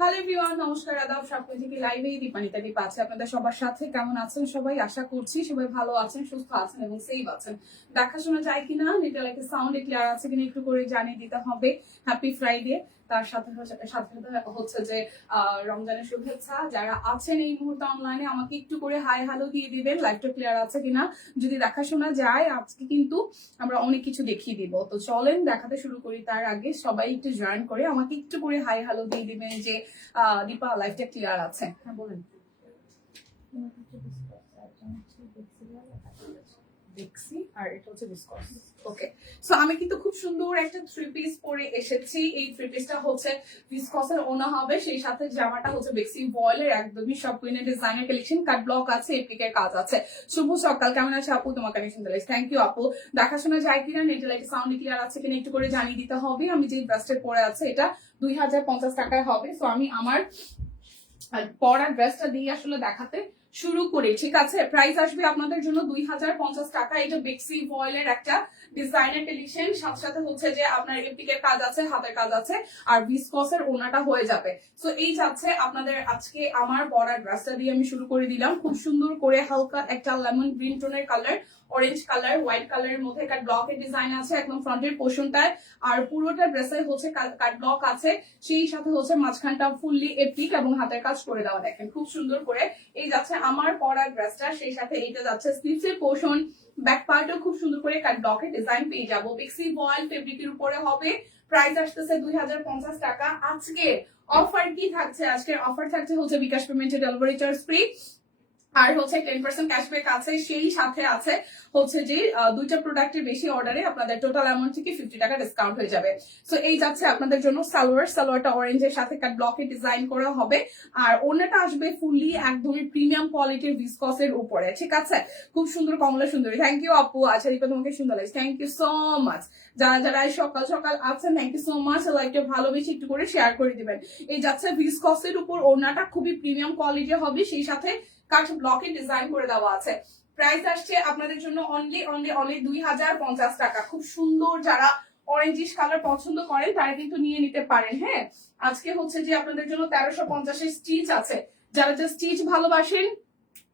Hello everyone, নমস্কার, আদাব, স্বপ্ন থেকে লাইভে দীপানিতা দীপ আছে আপনাদের সবার সাথে। কেমন আছেন সবাই? আশা করছি সবাই ভালো আছেন, সুস্থ আছেন এবং সেফ আছেন। দেখাশোনা যায় কিনা, নেটে লাইকে সাউন্ডে ক্লিয়ার আছে কিনা একটু করে জানিয়ে দিতে হবে। Happy Friday. তার সাথে সাথে হচ্ছে যে রমজানের শুভেচ্ছা। যারা আছেন এই মুহূর্তে অনলাইনে আমাকে একটু করে হাই হ্যালো দিয়ে দিবেন, লাইভটা ক্লিয়ার আছে কিনা। যদি দেখাশোনা যায় আজকে কিন্তু আমরা অনেক কিছু দেখিয়ে দিব। তো চলেন দেখাতে শুরু করি। তার আগে সবাই একটু জয়েন করে আমাকে একটু করে হাই হ্যালো দিয়ে দিবেন যে দীপা লাইভটা ক্লিয়ার আছে। হ্যাঁ বলেন। আর এটা হচ্ছে বিসকস। ওকে, সো আমি কিন্তু খুব সুন্দর একটা থ্রি পিস পরে এসেছি। এই থ্রি পিসটা হচ্ছে বিসকসের ওনা হবে, সেই সাথে জামাটা হচ্ছে বেক্সি ভয়েলের একদমই সব কুইনের ডিজাইনের কালেকশন। কাট ব্লক আছে, এপিকের কাজ আছে। শুভ সকাল, কেমন আছে আপু? তোমার কানেকশন দিলে থ্যাংক ইউ আপু। দেখাশোনা যায় কিনা, নেটে লাইট সাউন্ড ক্লিয়ার আছে কিনা একটু করে জানিয়ে দিতে হবে। আমি যে ড্রেসটা পরে আছে এটা 2050 টাকায় হবে। সো আমি আমার পরা ড্রেসটা দিয়ে আসলে দেখাতে শুরু করি, ঠিক আছে? প্রাইস আসবে আপনাদের জন্য 2050 টাকা। এটা বেক্সি ভয়েলের একটা ডিজাইনার কালেকশন, সাথে সাথে হচ্ছে যে আপনার এপিকের কাজ আছে, হাতের কাজ আছে, আর বিসকসের ওনাটা হয়ে যাবে। সো এই যাচ্ছে আপনাদের আজকে আমার পরা ড্রেসটা দিয়ে আমি শুরু করে দিলাম। খুব সুন্দর করে হালকা একটা লেমন গ্রিন টোনের কালার, অরেঞ্জ কালার, হোয়াইট কালারের মধ্যে একটা ব্লকের ডিজাইন আছে একদম ফ্রন্টের পোর্শনটায়, আর পুরোটা ড্রেসে হচ্ছে কাট ব্লক আছে, সেই সাথে হচ্ছে মাঝখানটা ফুললি এপিক এবং হাতের কাজ করে দেওয়া। দেখেন খুব সুন্দর করে এই যাচ্ছে আমার পরা ড্রেসটা, সেই সাথে এইটা যাচ্ছে স্লিভসের পোর্শন। ব্যাক পার্টও খুব সুন্দর করে কাট ব্লকের ডিজাইন পেয়ে যাবো। বেক্সি ভয়েল ফেব্রিকের উপরে হবে। প্রাইস আসতেছে 2050 টাকা। আজকে অফার কি থাকছে? আজকের অফার থাকছে হচ্ছে বিকাশ পেমেন্টে ডেলিভারি চার্জ ফ্রি, আর হচ্ছে 10% ক্যাশব্যাক আছে, সেই সাথে আছে হচ্ছে যে দুইটা প্রোডাক্টের বেশি অর্ডারে আপনাদের টোটাল অ্যামাউন্ট থেকে 50 টাকা ডিসকাউন্ট হয়ে যাবে। সো এই যাচ্ছে আপনাদের জন্য সালোয়ারটা অরেঞ্জের সাথে কাট ব্লকে ডিজাইন করা হবে, আর ওনাটা আসবে ফুললি একদমই প্রিমিয়াম কোয়ালিটির ভিসকসের উপরে, ঠিক আছে? খুব সুন্দর কমলা সুন্দরী। থ্যাংক ইউ আপু। আচ্ছা দীপা তোমাকে সুন্দর লাগছে, থ্যাংক ইউ সো মাচ। যারা যারা সকাল সকাল আছেন থ্যাংক ইউ সো মাচ। লাইকটা ভালোবেসে একটু করে শেয়ার করে দিবেন। এই যাচ্ছে ভিসকসের উপর, ওনাটা খুবই প্রিমিয়াম কোয়ালিটির হবে, সেই সাথে কাট ব্লকে ডিজাইন করে দেওয়া আছে। প্রাইস আসছে আপনাদের জন্য অনলি 2050 টাকা। খুব সুন্দর, যারা অরেঞ্জিশ কালার পছন্দ করেন তারা কিন্তু নিয়ে নিতে পারেন। হ্যাঁ, আজকে হচ্ছে যে আপনাদের জন্য 1350 স্টিচ আছে। যারা যে স্টিচ ভালোবাসেন,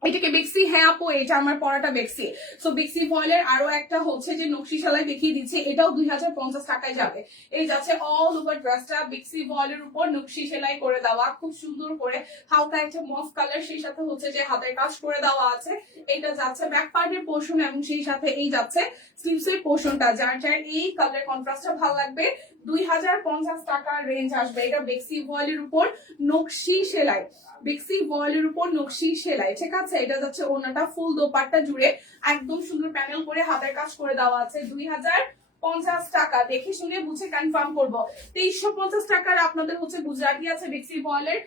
এটাকে বেক্সি, হ্যাঁ আপু এটা আমার পরাটা বেক্সি। সো বেক্সি ভয়েলের আরো একটা হচ্ছে যে নকশি সেলাই দেখিয়ে দিচ্ছে, এটাও 2050 টাকায় যাবে। এই যাচ্ছে অল ওভার ড্রেসটা বেক্সি ভয়েলের উপর নকশি সেলাই করে দেওয়া, খুব সুন্দর করে হালকা একটা মফ কালার, সেই সাথে হচ্ছে যে হাতের কাজ করে দেওয়া আছে। এটা যাচ্ছে ব্যাক পার্টের পোর্শন এবং সেই সাথে এই যাচ্ছে স্লিভসের পোর্শনটা। যার যার এই কালার কন্ট্রাস্টটা ভালো লাগবে 2050 টাকার রেঞ্জ আসবে। এটা বেক্সি ভয়েলের উপর নকশি সেলাই, বেক্সি ভয়েলের উপর নকশি সেলাই, ঠিক আছে? এটা যাচ্ছে ওনাটা ফুল দোপাট্টা জুড়ে একদম সুন্দর প্যানেল করে হাতের কাজ করে দেওয়া আছে। 2050 টাকা। দেখে শুনে বুঝে কনফার্ম করবো। 2350 টাকার আপনাদের হচ্ছে গুজরাটি আছে বেক্সি ভয়েলের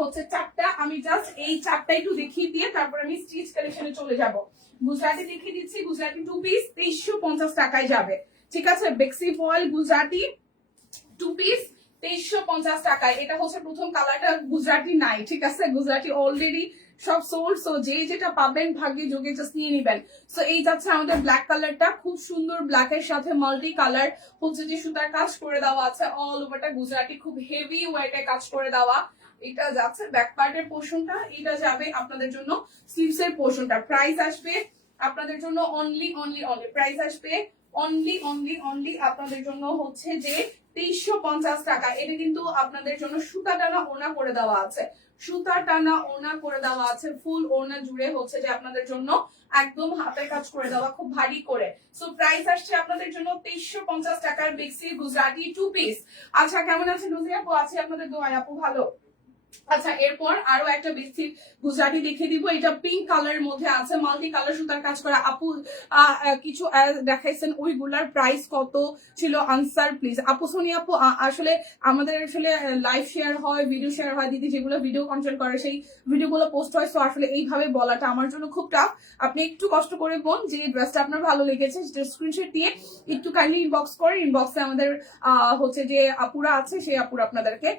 হচ্ছে চারটা। আমি জাস্ট এই চারটা একটু দেখিয়ে দিয়ে তারপর আমি স্টিচ কালেকশনে চলে যাব। গুজরাটি দেখিয়ে দিচ্ছি, গুজরাটি 2 পিস 2350 টাকায় যাবে, ঠিক আছে? বেক্সি ভয়েল গুজরাটি 2 পিস 2350 টাকায়। এটা হচ্ছে প্রথম কালারটা, গুজরাটি নাই, ঠিক আছে? গুজরাটি অলরেডি সব সোল্ড। সো যে যেটা পাবেন ভাগ্যে যোগে জাস্ট নিয়ে নিবেন। সো এই যাচ্ছে আমাদের ব্ল্যাক কালারটা, খুব সুন্দর ব্ল্যাকের সাথে মাল্টি কালার হচ্ছে যে সুতার কাজ করে দেওয়া আছে। অল ওভারটা গুজরাটি খুব হেভি ওয়েটে কাজ করে দেওয়া। এটা যাচ্ছে ব্যাক পার্টের পোর্শনটা, এটা যাবে আপনাদের জন্য স্লিভস এর পোর্শনটা। প্রাইস আসবে আপনাদের জন্য অনলি প্রাইস আসবে অনলি আপনাদের জন্য হচ্ছে যে 2350 টাকা। এটা কিন্তু আপনাদের জন্য সুতা টানা ওনা করে দেওয়া আছে, সুতা টানা ওনা করে দেওয়া আছে। ফুল ওনা জুড়ে হচ্ছে যে আপনাদের জন্য একদম হাতের কাজ করে দেওয়া, খুব ভারী করে। সো প্রাইস আসছে আপনাদের জন্য 2350 টাকার বেক্সি গুজরাটি 2 পিস। আচ্ছা কেমন আছেন রুজিয়া আপু? আছে আপনাদের দোয়ায় আপু, ভালো। আচ্ছা এরপর আরো একটা বেসিক গুজরাটি দেখিয়ে দিব। এটা পিঙ্ক কালারের মধ্যে আছে, মাল্টি কালার সুতার কাজ করা। আপু কিছু দেখাইছেন, ওইগুলার প্রাইস কত ছিল? Answer please. আপু সোনি আপু, আসলে আমাদের আসলে লাইভ শেয়ার হয়, ভিডিও শেয়ার হয়, দিদি যেগুলো ভিডিও কন্টেন্ট করে সেই ভিডিওগুলো পোস্ট হয়। সো আসলে এইভাবে বলাটা আমার জন্য খুব টাফ। আপনি একটু কষ্ট করে বোন, যে ড্রেসটা আপনার ভালো লেগেছে স্ক্রিনশট দিয়ে একটু কাইন্ডলি ইনবক্স করেন। ইনবক্সে আমাদের হচ্ছে যে আপুরা আছে, সেই আপুরা আপনাদেরকে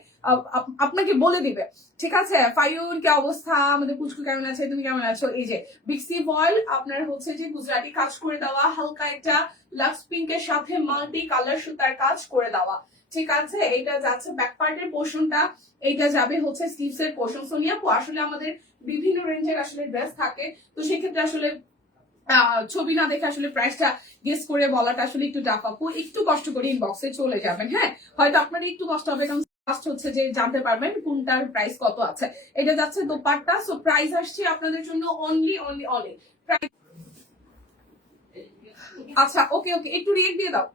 আপনাকে বলে দিবে, ঠিক আছে? ফাইউন কি অবস্থা? আমাদের পুচকু কেমন আছে? তুমি কেমন আছো? এই যে বিক্সি ভয়েল আপনার হচ্ছে যে গুজরাটি কাজ করে দেওয়া, হালকা একটা লাক্স পিঙ্কের সাথে মাল্টি কালার সুতার কাজ করে দেওয়া, ঠিক আছে, এটা যাচ্ছে ব্যাক পার্টের পোর্শনটা, এইটা যাবে হচ্ছে স্লিভস এর পোর্শন। সোনিয়া আপু আসলে আমাদের বিভিন্ন রেঞ্জের আসলে ড্রেস থাকে, তো সেক্ষেত্রে আসলে ছবি না দেখে আসলে প্রাইসটা গেস করে বলাটা আসলে একটু টাফ। আপু একটু কষ্ট করে ইনবক্সে চলে যাবেন, হ্যাঁ হয়তো আপনার একটু কষ্ট হবে, কারণ ফার্স্ট হচ্ছে যে জানতে পারবেন কোনটার প্রাইস কত আছে। এটা যাচ্ছে দোপাট্টা, সো প্রাইস আসছে আপনাদের জন্য অনলি অনলি অনলি আচ্ছা ওকে ওকে, একটু রিয়েক্ট দিয়ে দাও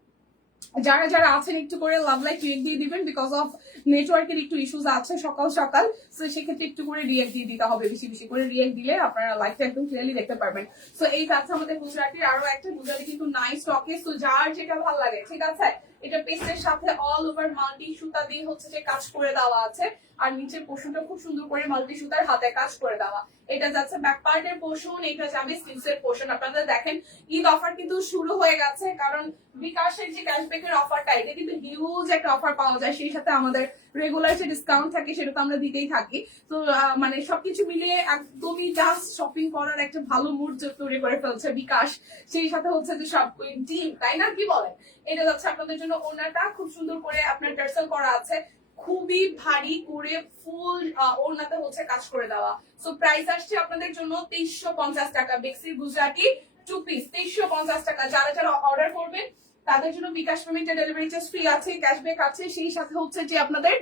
যারা যারা আছেন, একটু করে লাভ লাইক রিয়েক্ট দিয়ে দিবেন, বিকজ অফ নেটওয়ার্কের একটু ইস্যুস আছে সকাল সকাল, তো সেক্ষেত্রে একটু করে রিয়েক্ট দিয়ে দিতে হবে, বেশি বেশি করে রিয়েক্ট দিলে আপনারা লাইভটা একদম ক্লিয়ারলি দেখতে পারবেন। সো এই আছে আমাদের গুজরাটির আরো একটা, গুজরাটি কিন্তু নাইস স্টকে, সো যার যেটা ভালো লাগে, ঠিক আছে। এটা পেস্টের সাথে অল ওভার মাল্টি সুতা দিয়ে হচ্ছে যে কাজ করে দেওয়া আছে, আর নিচের পোর্শনটা খুব সুন্দর করে মাল্টি সুতার হাতে কাজ করে দেওয়া। এটা যাচ্ছে ব্যাক পার্টের পোর্শন, এটা যাবে স্লিভস এর পোর্শন। আপনারা দেখেন ঈদ অফার কিন্তু শুরু হয়ে গেছে, কারণ বিকাশের যে ক্যাশব্যাকের অফারটা, এটা কিন্তু হিউজ একটা অফার পাওয়া যায়, সেই সাথে আমাদের রেগুলার যে ডিসকাউন্ট থাকে সেটা তো আমরা দিতেই থাকি। তো মানে সবকিছু মিলিয়ে একদমই জাস্ট শপিং করার একটা ভালো মুড তৈরি করে ফেলছে বিকাশ, সেই সাথে হচ্ছে যে সব টিম, তাই না, কি বলেন। এটা যাচ্ছে আপনাদের জন্য ওনাটা খুব সুন্দর করে আপনার টার্সেল করা আছে, খুবই ভারী করে ফুল ওড়নাতে হচ্ছে কাজ করে দেওয়া। সো প্রাইস আসছে আপনাদের জন্য 2350 টাকা, বেক্সির গুজরাটি 2 পিস 2350 টাকা। যারা যারা অর্ডার করবেন তাদের জন্য বিকাশ পেমেন্টে ডেলিভারি চার্জ ফ্রি আছে, ক্যাশব্যাক আছে, সেই সাথে হচ্ছে যে আপনাদের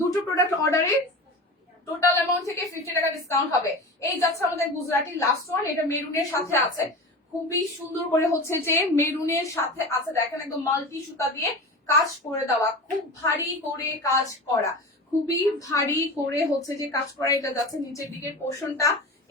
দুটো প্রোডাক্ট অর্ডারে টোটাল অ্যামাউন্ট থেকে 50 টাকা ডিসকাউন্ট হবে। এই যাচ্ছে আমাদের গুজরাটি লাস্ট ওয়ান, এটা মেরুনের সাথে আছে, খুবই সুন্দর করে হচ্ছে যে মেরুনের সাথে আছে, দেখেন একদম মাল্টি সুতা দিয়ে কাজ করে দেওয়া, খুব ভারী করে কাজ করা, খুবই ভারী করে হচ্ছে যে কাজ করা। এটা যাচ্ছে নিচের দিকের পোর্শনটা,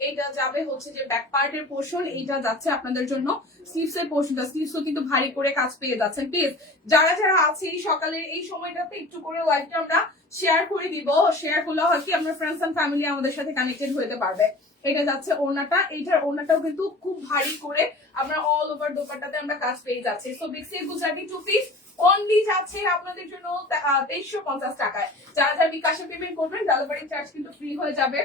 এটা যাবে হচ্ছে যে ব্যাক পার্টের পোর্শন, এইটা যাচ্ছে আপনাদের জন্য স্লিভস এর পোর্শনটা, স্লিভসও কিন্তু ভারী করে কাজ পেয়ে যাচ্ছেন। প্লিজ যারা যারা আছে এই সকালের এই সময়টাতে একটু করে লাইভটা আমরা শেয়ার করে দিব, শেয়ার করলে হয় কি আমরা ফ্রেন্ডস এন্ড ফ্যামিলি আমাদের সাথে কানেক্টেড হতে পারবে। এটা যাচ্ছে ওড়নাটা, এইটার ওড়নাটাও কিন্তু খুব ভারী করে আমরা অল ওভার দোপাট্টাতে আমরা কাজ পেয়ে যাচ্ছি। সো বিক্সি গুজরাটি 2 পিস অনলি যাচ্ছে আপনাদের জন্য 2350 টাকায়। যারা যারা বিকাশে পেমেন্ট করবেন ডেলিভারি চার্জ কিন্তু ফ্রি হয়ে যাবে।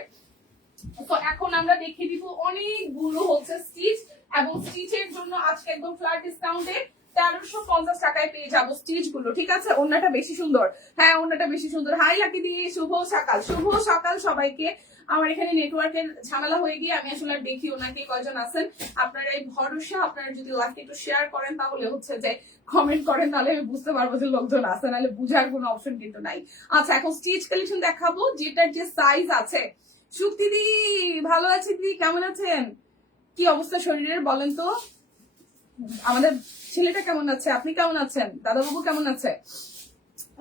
তো এখন আমরা দেখিয়ে দিব অনেকগুলো হচ্ছে স্টিচ, এবং স্টিচের জন্য আজকে একদম ফ্ল্যাট ডিসকাউন্টে 1350 টাকায় পেয়ে যাবো স্টিচ গুলো, ঠিক আছে। ওড়নাটা বেশি সুন্দর, হ্যাঁ ওড়নাটা বেশি সুন্দর। হাই লাকি দিয়ে শুভ সকাল, শুভ সকাল সবাইকে। আমার এখানে নেটওয়ার্কের ঝামেলা হয়ে গিয়ে আমি আসলে আর দেখি ওনাকে কয়জন আছেন। আপনারা এই ভরসা, আপনারা যদি লাইভটা একটু শেয়ার করেন, তাহলে হচ্ছে যে কমেন্ট করেন, তাহলে আমি বুঝতে পারবো যে লোকজন আছে, নাহলে বুঝার কোনো অপশন কিন্তু নাই। আচ্ছা এখন স্টিচ কালেকশন দেখাবো, যেটার যে সাইজ আছে। সুক্তি দি ভালো আছি দিদি, কেমন আছেন, কি অবস্থা শরীরের বলেন তো। আমাদের ছেলেটা কেমন আছে, আপনি কেমন আছেন, দাদাবাবু কেমন আছে।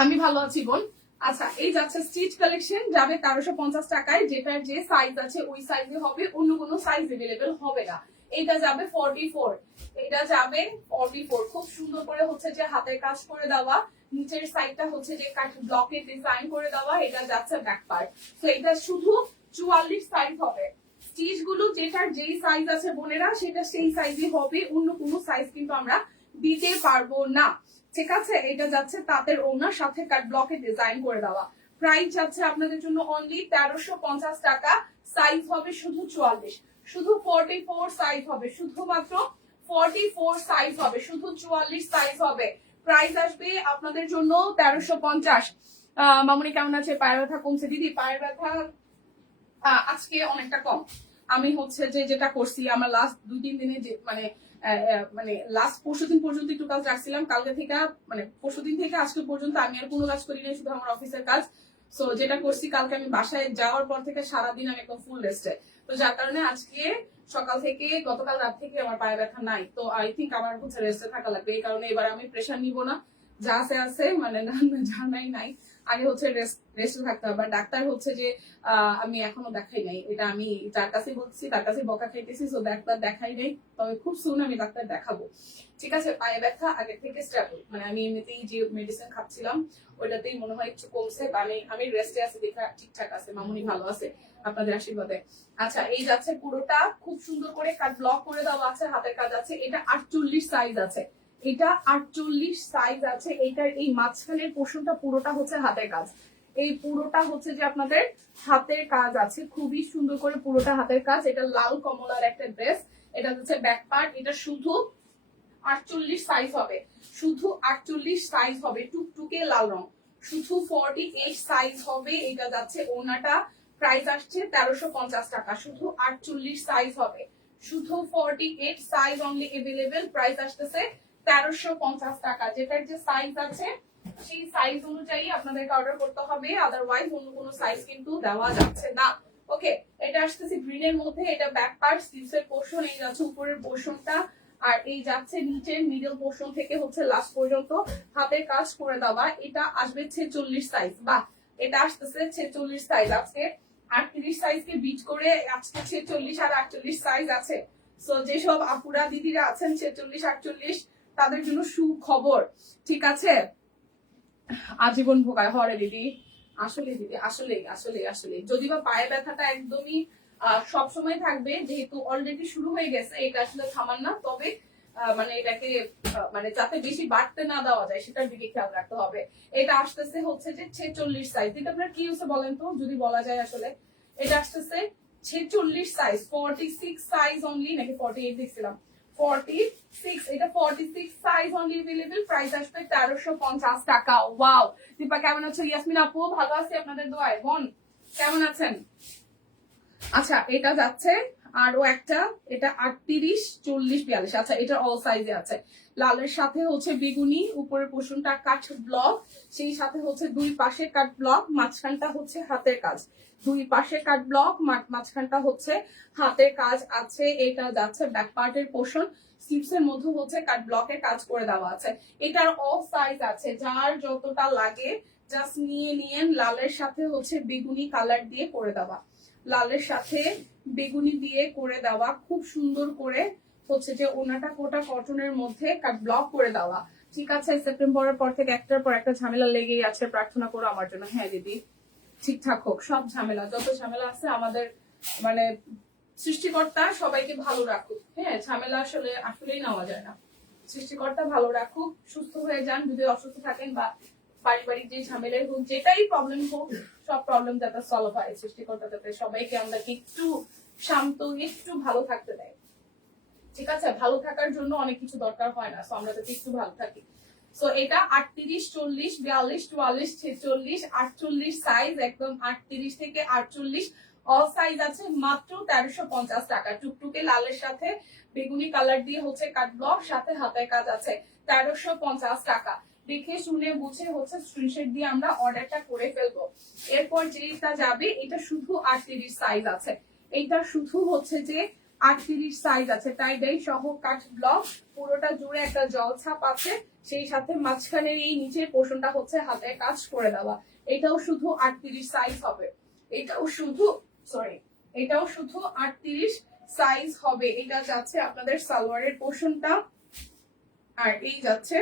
আমি ভালো আছি বোন। আচ্ছা এই যাচ্ছে স্টিচ কালেকশন, যাবে 1350 টাকায়, যেটার যে সাইজ আছে ওই সাইজে হবে, অন্য কোনো সাইজ এভেলেবেল হবে না। এটা যাবে 44, এটা যাবে 44, খুব সুন্দর করে হচ্ছে যে হাতের কাজ করে দেওয়া, নিচের সাইডটা হচ্ছে যে কাট ব্লকে ডিজাইন করে দেওয়া। এটা যাচ্ছে ব্যাক পার্ট, তো এটা শুধু 44 সাইজ হবে। স্টিচ গুলো যেটার যেই সাইজ আছে বোনেরা, সেটা সেই সাইজই হবে, অন্য কোনো সাইজ কিন্তু আমরা দিতে পারবো না, ঠিক আছে। এটা যাচ্ছে তাঁতের ওড়নার সাথে কাট ব্লকে ডিজাইন করে দেওয়া। প্রাইস যাচ্ছে আপনাদের জন্য অনলি 1350 টাকা, সাইজ হবে শুধু 44, শুধু 44 সাইজ হবে, শুধুমাত্র 44 সাইজ হবে, শুধু 44 সাইজ হবে। প্রাইস আসবে আপনাদের জন্য 1350। মামুনি কেমন আছে, পায়ের ব্যথা কমছে দিদি। পায়ের ব্যথা আজকে অনেকটা কম। আমি হচ্ছে যে যেটা করছি, আমার লাস্ট 2-3 দিনে যে মানে লাস্ট পরশুদিন পর্যন্ত একটু কাজ রাখছিলাম, কালকে থেকে মানে পরশুদিন থেকে আজকে পর্যন্ত আমি আর কোনো কাজ করি নাই, শুধু আমার অফিসের কাজ। সো যেটা করছি, কালকে আমি বাসায় যাওয়ার পর থেকে সারাদিন আমি একদম ফুল রেস্টে, তো যার কারণে আজকে সকাল থেকে গতকাল রাত থেকে আমার পায়ে ব্যথা নাই। তো আই থিঙ্ক আমার হচ্ছে রেস্টে থাকা লাগবে, এই কারণে এবার আমি প্রেশার নিব না, যা আছে আছে, মানে জানাই নাই, আগে হচ্ছে রেস্টে থাকতে হবে। ডাক্তার হচ্ছে যে আমি এখনো দেখাই নাই, এটা আমি যার কাছে বলছি তার কাছে বকা খাইতেছি, তো ডাক্তার দেখাই নাই, তবে খুব সুন আমি ডাক্তার দেখাবো, ঠিক আছে। পায়ে ব্যথা আগে থেকে স্টেবল, মানে আমি এমনিতেই যে মেডিসিন খাচ্ছিলাম ওইটাতেই মনে হয় একটু কমছে, আমি রেস্টে আছি, দেখা ঠিকঠাক আছে, মামুনি ভালো আছে আপনাদের আশীর্বাদে। আচ্ছা এই যাচ্ছে পুরোটা খুব সুন্দর করে কাট ব্লক করে দেওয়া আছে, হাতের কাজ আছে। এটা 48 সাইজ আছে, এটা 48 সাইজ আছে। এইটার এই মাঝখানের পোর্শনটা পুরোটা হচ্ছে হাতের কাজ, এই পুরোটা হচ্ছে যে আপনাদের হাতের কাজ আছে, খুবই সুন্দর করে পুরোটা হাতের কাজ। এটা লাল কমলার একটা ড্রেস, এটা হচ্ছে ব্যাক পার্ট। এটা শুধু 48 সাইজ হবে, শুধু 48 সাইজ হবে, টুকটুকে লাল রং, শুধু 48 সাইজ হবে। এটা যাচ্ছে ওনাটা, প্রাইস আসছে 1350 টাকা। শুধু 48 সাইজ হবে, শুধু 48 সাইজ অনলি এভেলেবেল। প্রাইস আসতেছে 1350 টাকা। যেটার যে সাইজ আছে সেই সাইজ অনুযায়ী আপনাদেরকে অর্ডার করতে হবে, আদারওয়াইজ অন্য কোনো সাইজ কিন্তু দেওয়া যাচ্ছে না। ওকে, এটা আসতেছে গ্রিনের মধ্যে। এটা ব্যাক পার্ট, স্লিভস এর পোর্শন, এই যাচ্ছে উপরের পোর্শনটা, আর এই যাচ্ছে নিচের মিডল পোর্শন থেকে হচ্ছে লাস্ট পর্যন্ত হাতের কাজ করে দেওয়া। এটা আসবে 46 সাইজ। বাহ, এটা আসতেছে 46 সাইজ। আজকে 38 সাইজকে বিট করে আজকে 46 আর 48 সাইজ আছে। সো যেসব আপুরা দিদিরা আছেন 46 48, তাদের জন্য সুখবর। ঠিক আছে, আজীবন ভোগায় হরে দিদি। আসলে দিদি, আসলে আসলে আসলে যদি বা পায়ে ব্যথাটা একদমই সবসময় থাকবে, যেহেতু অলরেডি শুরু হয়ে গেছে, এটা আসলে থামান না। তবে মানে এটাকে মানে যাতে বেশি বাড়তে না দেওয়া যায় সেটার দিকে খেয়াল রাখতে হবে। এটা আসতেছে হচ্ছে যে 46 সাইজ। এটা আপনার কি হচ্ছে বলেন তো, যদি বলা যায় আসলে। এটা আসতেছে 46 সাইজ, 46 সাইজ অনলি, নাকি 48 দেখছিলাম, 46। এটা 46 সাইজ অনলি अवेलेबल। প্রাইস আসবে 1350 টাকা। ওয়াও, দীপা কেমন আছো? ইয়াসমিন আপু ভালো আছি আপনাদের দোয়ায়। বোন কেমন আছেন? আচ্ছা, এটা যাচ্ছে আরো একটা, এটা 38 40 42। আচ্ছা, এটা অল সাইজে আছে। লালের সাথে হচ্ছে বেগুনি, উপরের পোর্শনটা কাট ব্লক, সেই সাথে হচ্ছে দুই পাশে কাট ব্লক, মাঝখানটা হচ্ছে হাতের কাজ। দুই পাশে কাট ব্লক, মাঝখানটা হচ্ছে হাতের কাজ আছে। এটা যাচ্ছে ব্যাক পার্টের পোর্শন, স্লিভস এর মধ্যে হচ্ছে কাট ব্লকের কাজ করে দেওয়া আছে। এটার অল সাইজ আছে, যার যতটা লাগে জাস্ট নিয়ে নিয়েন। লালের সাথে হচ্ছে বেগুনি কালার দিয়ে করে দেওয়া, লালের সাথে বেগুনি দিয়ে করে দেওয়া, খুব সুন্দর করে হচ্ছে যে ওনাটা কোটা কটনের মধ্যে কাট ব্লক করে দেওয়া। ঠিক আছে, সেপ্টেম্বরের পর থেকে একটার পর একটা ঝামেলা লেগেই আছে, প্রার্থনা করো আমার জন্য। হ্যাঁ দিদি, ঠিকঠাক হোক সব ঝামেলা, যত ঝামেলা আছে আমাদের মানে সৃষ্টিকর্তা সবাইকে ভালো রাখুক। হ্যাঁ, ঝামেলা আসলে আসলেই নেওয়া যায় না। সৃষ্টিকর্তা ভালো রাখুক, সুস্থ হয়ে যান যদি অসুস্থ থাকেন, বা পারিবারিক যে ঝামেলাই হোক, যেটাই প্রবলেম হোক, সব প্রবলেম যাতে সলভ হয়। সৃষ্টিকর্তা যাতে সবাইকে আমাদেরকে একটু শান্ত, একটু ভালো থাকতে দেয়। ঠিক আছে, ভালো থাকার জন্য অনেক কিছু দরকার হয় না, সো আমরা যাতে একটু ভালো থাকি। সো এটা 38 40 42 44 46 48 সাইজ, একদম 38 থেকে 48 অল সাইজ আছে। মাত্র 1350 টাকা। টুকটুকে লালের সাথে বেগুনি কালার দিয়ে হচ্ছে কাট ব্লক, সাথে হাতের কাজ আছে। 1350 টাকা। দেখে শুনে বুঝে হচ্ছে স্ক্রিনশট দিয়ে আমরা অর্ডারটা করে ফেলবো। এরপর যেটা যাবে, এটা শুধু 38 সাইজ আছে। এটা শুধু হচ্ছে যে 38 সাইজ আছে, টাই ডাই সহ কাট ব্লক, পুরোটা জুড়ে একটা জল ছাপ আছে, সেই সাথে মাঝখানের এই নিচের পোর্শনটা হচ্ছে হাতের কাজ করে দেওয়া। এটাও শুধু 38 সাইজ হবে। এটাও শুধু এটাও শুধু 38 সাইজ হবে। এটা যাচ্ছে আপনাদের সালোয়ারের পোর্শনটা, আর এই যাচ্ছে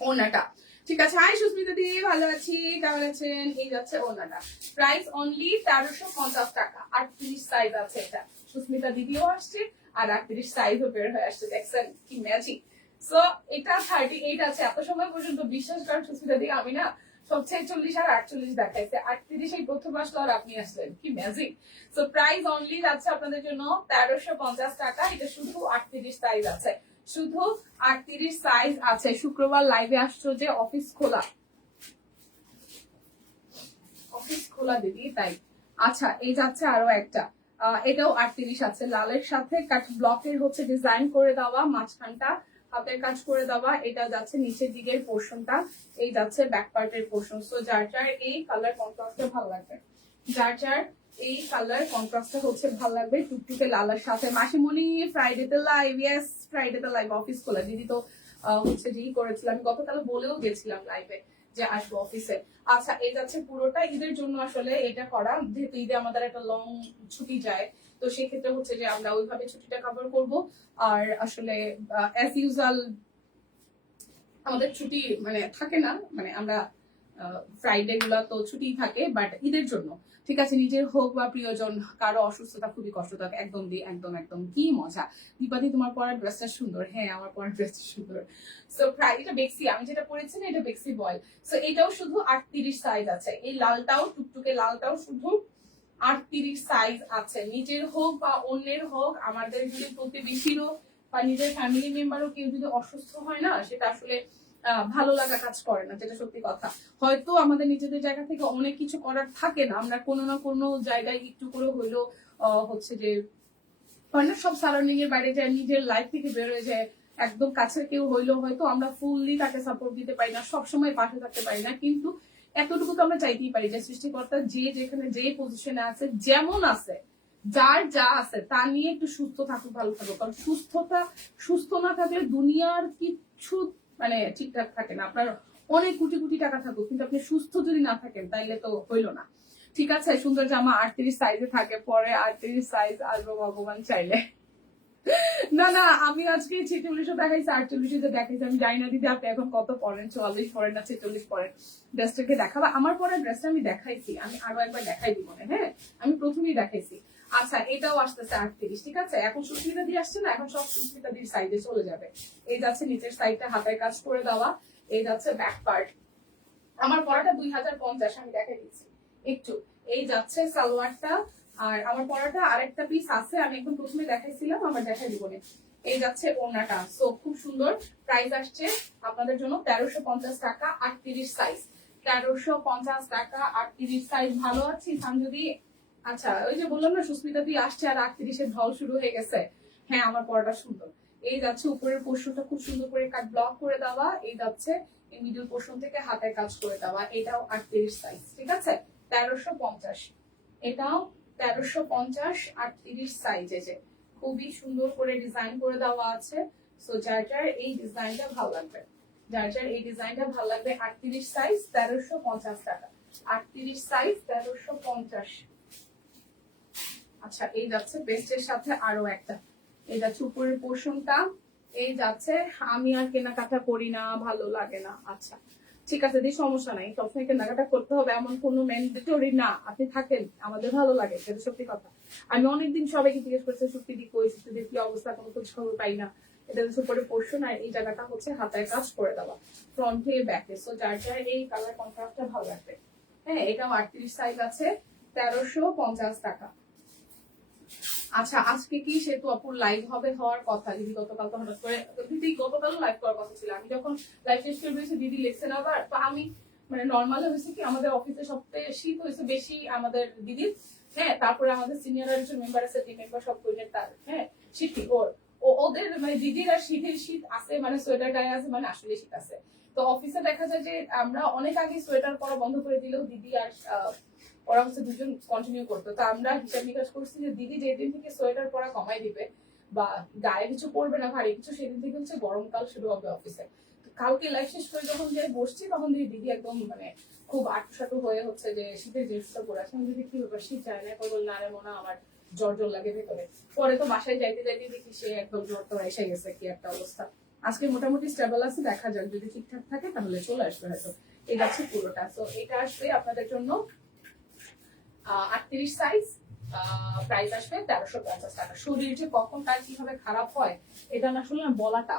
ওনাটা। ঠিক আছে, হাই সুস্মিতা দিদি, ভালো আছি, কেমন আছেন? এই যাচ্ছে ওনাটা। প্রাইস অনলি 1350 টাকা। 38 সাইজ আছে এটা। সুস্মিতা দিদিও আসছে আর 38 সাইজও বের হয়ে আসছে, দেখছেন কি ম্যাজিক। সো এটা 38 আছে। এত সময় পর্যন্ত বিশ্বাস করেন সুস্মিতা দিদি, আমি না সব 46 আর 48 দেখাইছে, 38 এই প্রথম আসলো আর আপনি আসলেন, কি ম্যাজিক। সো প্রাইস অনলি যাচ্ছে আপনাদের জন্য 1350 টাকা। এটা শুধু 38 সাইজ আছে, শুধু 38 সাইজ আছে। শুক্রবার লাইভে আসছো যে অফিস খোলা, অফিস খোলা দিদি, তাই। আচ্ছা, এই যাচ্ছে আরো একটা, এটাও 38 আছে। লালের সাথে কাট ব্লকের হচ্ছে ডিজাইন করে দেওয়া, মাঝখানটা হাতের কাজ করে দেওয়া। এটা যাচ্ছে নিচের দিকের পোর্শনটা, এই যাচ্ছে ব্যাক পার্টের পোর্শন। সো যার যার এই কালার কন্ট্রাস্টটা ভালো লাগবে, যার যার এই কালার কন্ট্রাস্টটা হচ্ছে ভালো লাগবে টুকটুকে লালের সাথে। মাসিমণি ফ্রাইডেতে লাইভ, ইয়েস ফ্রাইডেতে লাইভ, অফিস খোলা। দিদি তো হচ্ছে যেই করেছিলাম, গতকাল বলেও গেছিলাম লাইভে যে আসবো অফিসে। আচ্ছা, এই যাচ্ছে পুরোটা ঈদের জন্য আসলে এটা করা, যেহেতু ঈদে আমাদের একটা লং ছুটি যায়, তো সেক্ষেত্রে হচ্ছে যে আমরা ওইভাবে ছুটিটা কভার করব। আর আসলে অ্যাজ ইউজুয়াল আমাদের ছুটি মানে থাকে না, মানে আমরা ফ্রাইডে গুলা তো ছুটি থাকে, বাট ঈদের জন্য ঠিক আছে, নিজের হোক বা প্রিয়জন কারো অসুস্থতা খুবই কষ্টদায়ক। একদম দি একদম একদম, কি মজা। দীপাদি তোমার পরার ড্রেসটা সুন্দর। হ্যাঁ, আমার পরার ড্রেসটা সুন্দর। সো এটা বেক্সি, আমি যেটা পরেছি না এটা বেক্সি বয়েল। সো এটাও শুধু 38 সাইজ আছে। এই লালটাও, টুকটুকে লালটাও শুধু 38 সাইজ আছে। নিজের হোক বা অন্যের হোক, আমাদের যদি প্রতিবেশীরও বা নিজের ফ্যামিলি মেম্বারও কেউ যদি অসুস্থ হয় না, সেটা আসলে ভালো লাগা কাজ করে না, যেটা সত্যি কথা। হয়তো আমাদের নিজেদের জায়গা থেকে অনেক কিছু করার থাকে না, আমরা কোনো না কোনো জায়গায় একটু করে হইলো হচ্ছে যে সব সারাউন্ডিং এর বাইরে যায়, নিজের লাইফ থেকে বেরোয় যায়, একদম কাছের কেউ হইলেও হয়তো আমরা ফুললি তাকে সাপোর্ট দিতে পারি না, সবসময় পাশে থাকতে পারি না, কিন্তু এতটুকু তো আমরা চাইতেই পারি যে সৃষ্টিকর্তা যে যেখানে যে পজিশনে আছে, যেমন আছে, যার যা আছে তা নিয়ে একটু সুস্থ থাকুক, ভালো থাকুক। কারণ সুস্থ না থাকলে দুনিয়ার কিচ্ছু মানে ঠিকঠাক থাকে না। আপনার অনেক কোটি কোটি টাকা থাকুক, কিন্তু আপনি সুস্থ যদি না থাকেন তাইলে তো হইলো না। ঠিক আছে, সুন্দর জামা 38 সাইজে থাকে, পরে 38 সাইজ আসবো ভগবান চাইলে। না না, আমি আজকে 46 দেখাইছি, 48 দেখাইছি। আমি জানি না দিদি আপনি এখন কত পরেন, 44 পরেন না 46 পরেন। ড্রেসটাকে দেখাবো, আমার পরে ড্রেসটা আমি দেখাইছি, আমি আরো একবার দেখাই দিব না। হ্যাঁ, আমি প্রথমেই দেখাইছি। আচ্ছা, এটাও আসতেছে 38। ঠিক আছে, এখন সুস্মিতা দিয়ে আসছে না, এখন সব সুস্মিতা দিয়ে সাইডে চলে যাবে। এই যাচ্ছে নিচের সাইডটা হাতের কাজ করে দেওয়া, এই যাচ্ছে ব্যাক পার্ট। আমার পরাটা 2050, আমি দেখাই দিচ্ছি একটু। এই যাচ্ছে সালোয়ারটা, আর আমার পরাটা আরেকটা পিস আছে, আমি একদম প্রথমে দেখাইছিলাম, আমার দেখাই দিব না। এই যাচ্ছে ওড়নাটা, সো খুব সুন্দর। প্রাইস আসছে আপনাদের জন্য 1350 টাকা, 38 সাইজ। 1350 টাকা, 38 সাইজ। ভালো আছি সানজুদি? আচ্ছা, ওই যে বললাম না সুস্মিতা দিয়ে আসছে আর 38-এর ঢল শুরু হয়ে গেছে। হ্যাঁ, আমার পরাটা সুন্দর। এই যাচ্ছে উপরের পোর্শনটা খুব সুন্দর করে কাট ব্লক করে দেওয়া, এই যাচ্ছে মিডল পোর্শন থেকে হাতের কাজ করে দেওয়া, এটাও 38 সাইজ। ঠিক আছে, 1350। এটাও 1350, 38 সাইজে, যে খুবই সুন্দর করে ডিজাইন করে দেওয়া আছে। সো যার যার এই ডিজাইনটা ভালো লাগবে, 38 সাইজ, 1350 টাকা। 38 সাইজ, 1350। আচ্ছা, এই যাচ্ছে বেস্টের সাথে আরো একটা, এই যাচ্ছে উপরের পোর্শনটা, এই যাচ্ছে। আমি আর কেনাকাটা করি না, ভালো লাগে না। আচ্ছা ঠিক আছে দি, সমস্যা নাই, সবসময় কেনাকাটা করতে হবে এমন কোনো ম্যান্ডেটরি না। আপনি থাকেন, আমাদের ভালো লাগে, সেটা সত্যি কথা। আমি অনেকদিন সবাইকে জিজ্ঞেস করছি সত্যি দি কই, সত্যি দি কি অবস্থা, কোনো খোঁজ খবর পাই না। এটা হচ্ছে উপরে পোর্শন, আর এই জায়গাটা হচ্ছে হাতের কাজ করে দেওয়া ফ্রন্টে ব্যাকে। সো যার যার এই কালার কন্ট্রাস্টটা ভালো লাগবে। হ্যাঁ, এটাও 38 সাইজ আছে, 1350 টাকা। আচ্ছা, আজকে কি সেতু আপুর লাইভ হবে, হওয়ার কথা। দিদি গতকাল তো হঠাৎ করে, দিদি গতকাল লাইভ করার কথা ছিল, আমি যখন লাইভ শেষ করে দিয়েছি দিদি লিখছেন আবার, তো আমি মানে নর্মালি হয়েছে কি, আমাদের অফিসে সবচেয়ে শীত হয়েছে বেশি আমাদের দিদির। হ্যাঁ, তারপরে আমাদের সিনিয়র একজন মেম্বার আছে, টিম মেম্বার সব কইলেন তার। হ্যাঁ, শীতই ওদের মানে দিদির আর শীতের শীত আছে, মানে সোয়েটার গায়ে আছে, মানে আসলে শীত আছে। তো অফিসে দেখা যায় যে আমরা অনেক আগে সোয়েটার পরা বন্ধ করে দিলেও দিদি আর ওরা হচ্ছে দুজন কন্টিনিউ করতো। তো আমরা হিসাব নিকাশ করছি যে দিদি যেদিন থেকে সোয়েটার পরা কমাই দিবে বা গায়ে কিছু পরবে না ভারী কিছু, সেদিন থেকে হচ্ছে গরমকাল শুরু হবে অফিসে। কালকে লাইভ শেষ করে যখন যে বসছি, তখন দিদি একদম মানে খুব আটসাটু হয়ে হচ্ছে যে শীতের জিনিসটা পরে আসে। দিদি কি ব্যাপার, শীত যায় না? বলল না রে মনে আমার জ্বর জ্বর লাগে ভেতরে। পরে তো বাসায় যাইতে যাইতে দেখি সে একদম জ্বর তো এসে গেছে, কি একটা অবস্থা। আজকে মোটামুটি স্টেবল আছে, দেখা যাক যদি ঠিকঠাক থাকে তাহলে চলে আসবে হয়তো। এই যাচ্ছে পুরোটা। তো এটা আসবে আপনাদের জন্য 38 সাইজ, প্রাইস আসবে 1350 টাকা। শরীর যে কখন তার কিভাবে খারাপ হয় এটা না আসলে বলাটা,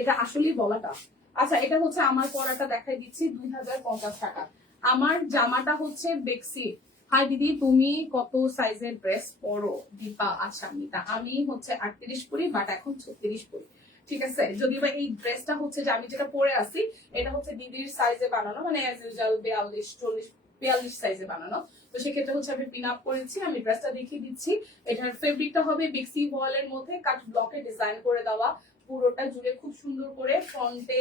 এটা আসলেই বলাটা। আচ্ছা, এটা হচ্ছে আমার পরাটা দেখাই দিচ্ছি, 2050 টাকা। আমার জামাটা হচ্ছে বেক্সি। হাই দিদি, তুমি কত সাইজের ড্রেস পরো? দীপা। আচ্ছা মিতা, আমি হচ্ছে 38 পরি, বাট এখন 36 পরি। ঠিক আছে, যদিও বা এই ড্রেসটা হচ্ছে যে আমি যেটা পরে আছি, এটা হচ্ছে দিদির সাইজে বানানো, মানে অ্যাজ ইউজুয়াল 42, 40, 42 সাইজে বানানো। তো সেক্ষেত্রে হচ্ছে আমি পিন আপ করেছি, আমি ড্রেসটা দেখিয়ে দিচ্ছি। এটার ফেব্রিকটা হবে বেক্সি ওয়ালের মধ্যে কাট ব্লকে ডিজাইন করে দেওয়া, পুরোটা জুড়ে খুব সুন্দর করে ফ্রন্টে,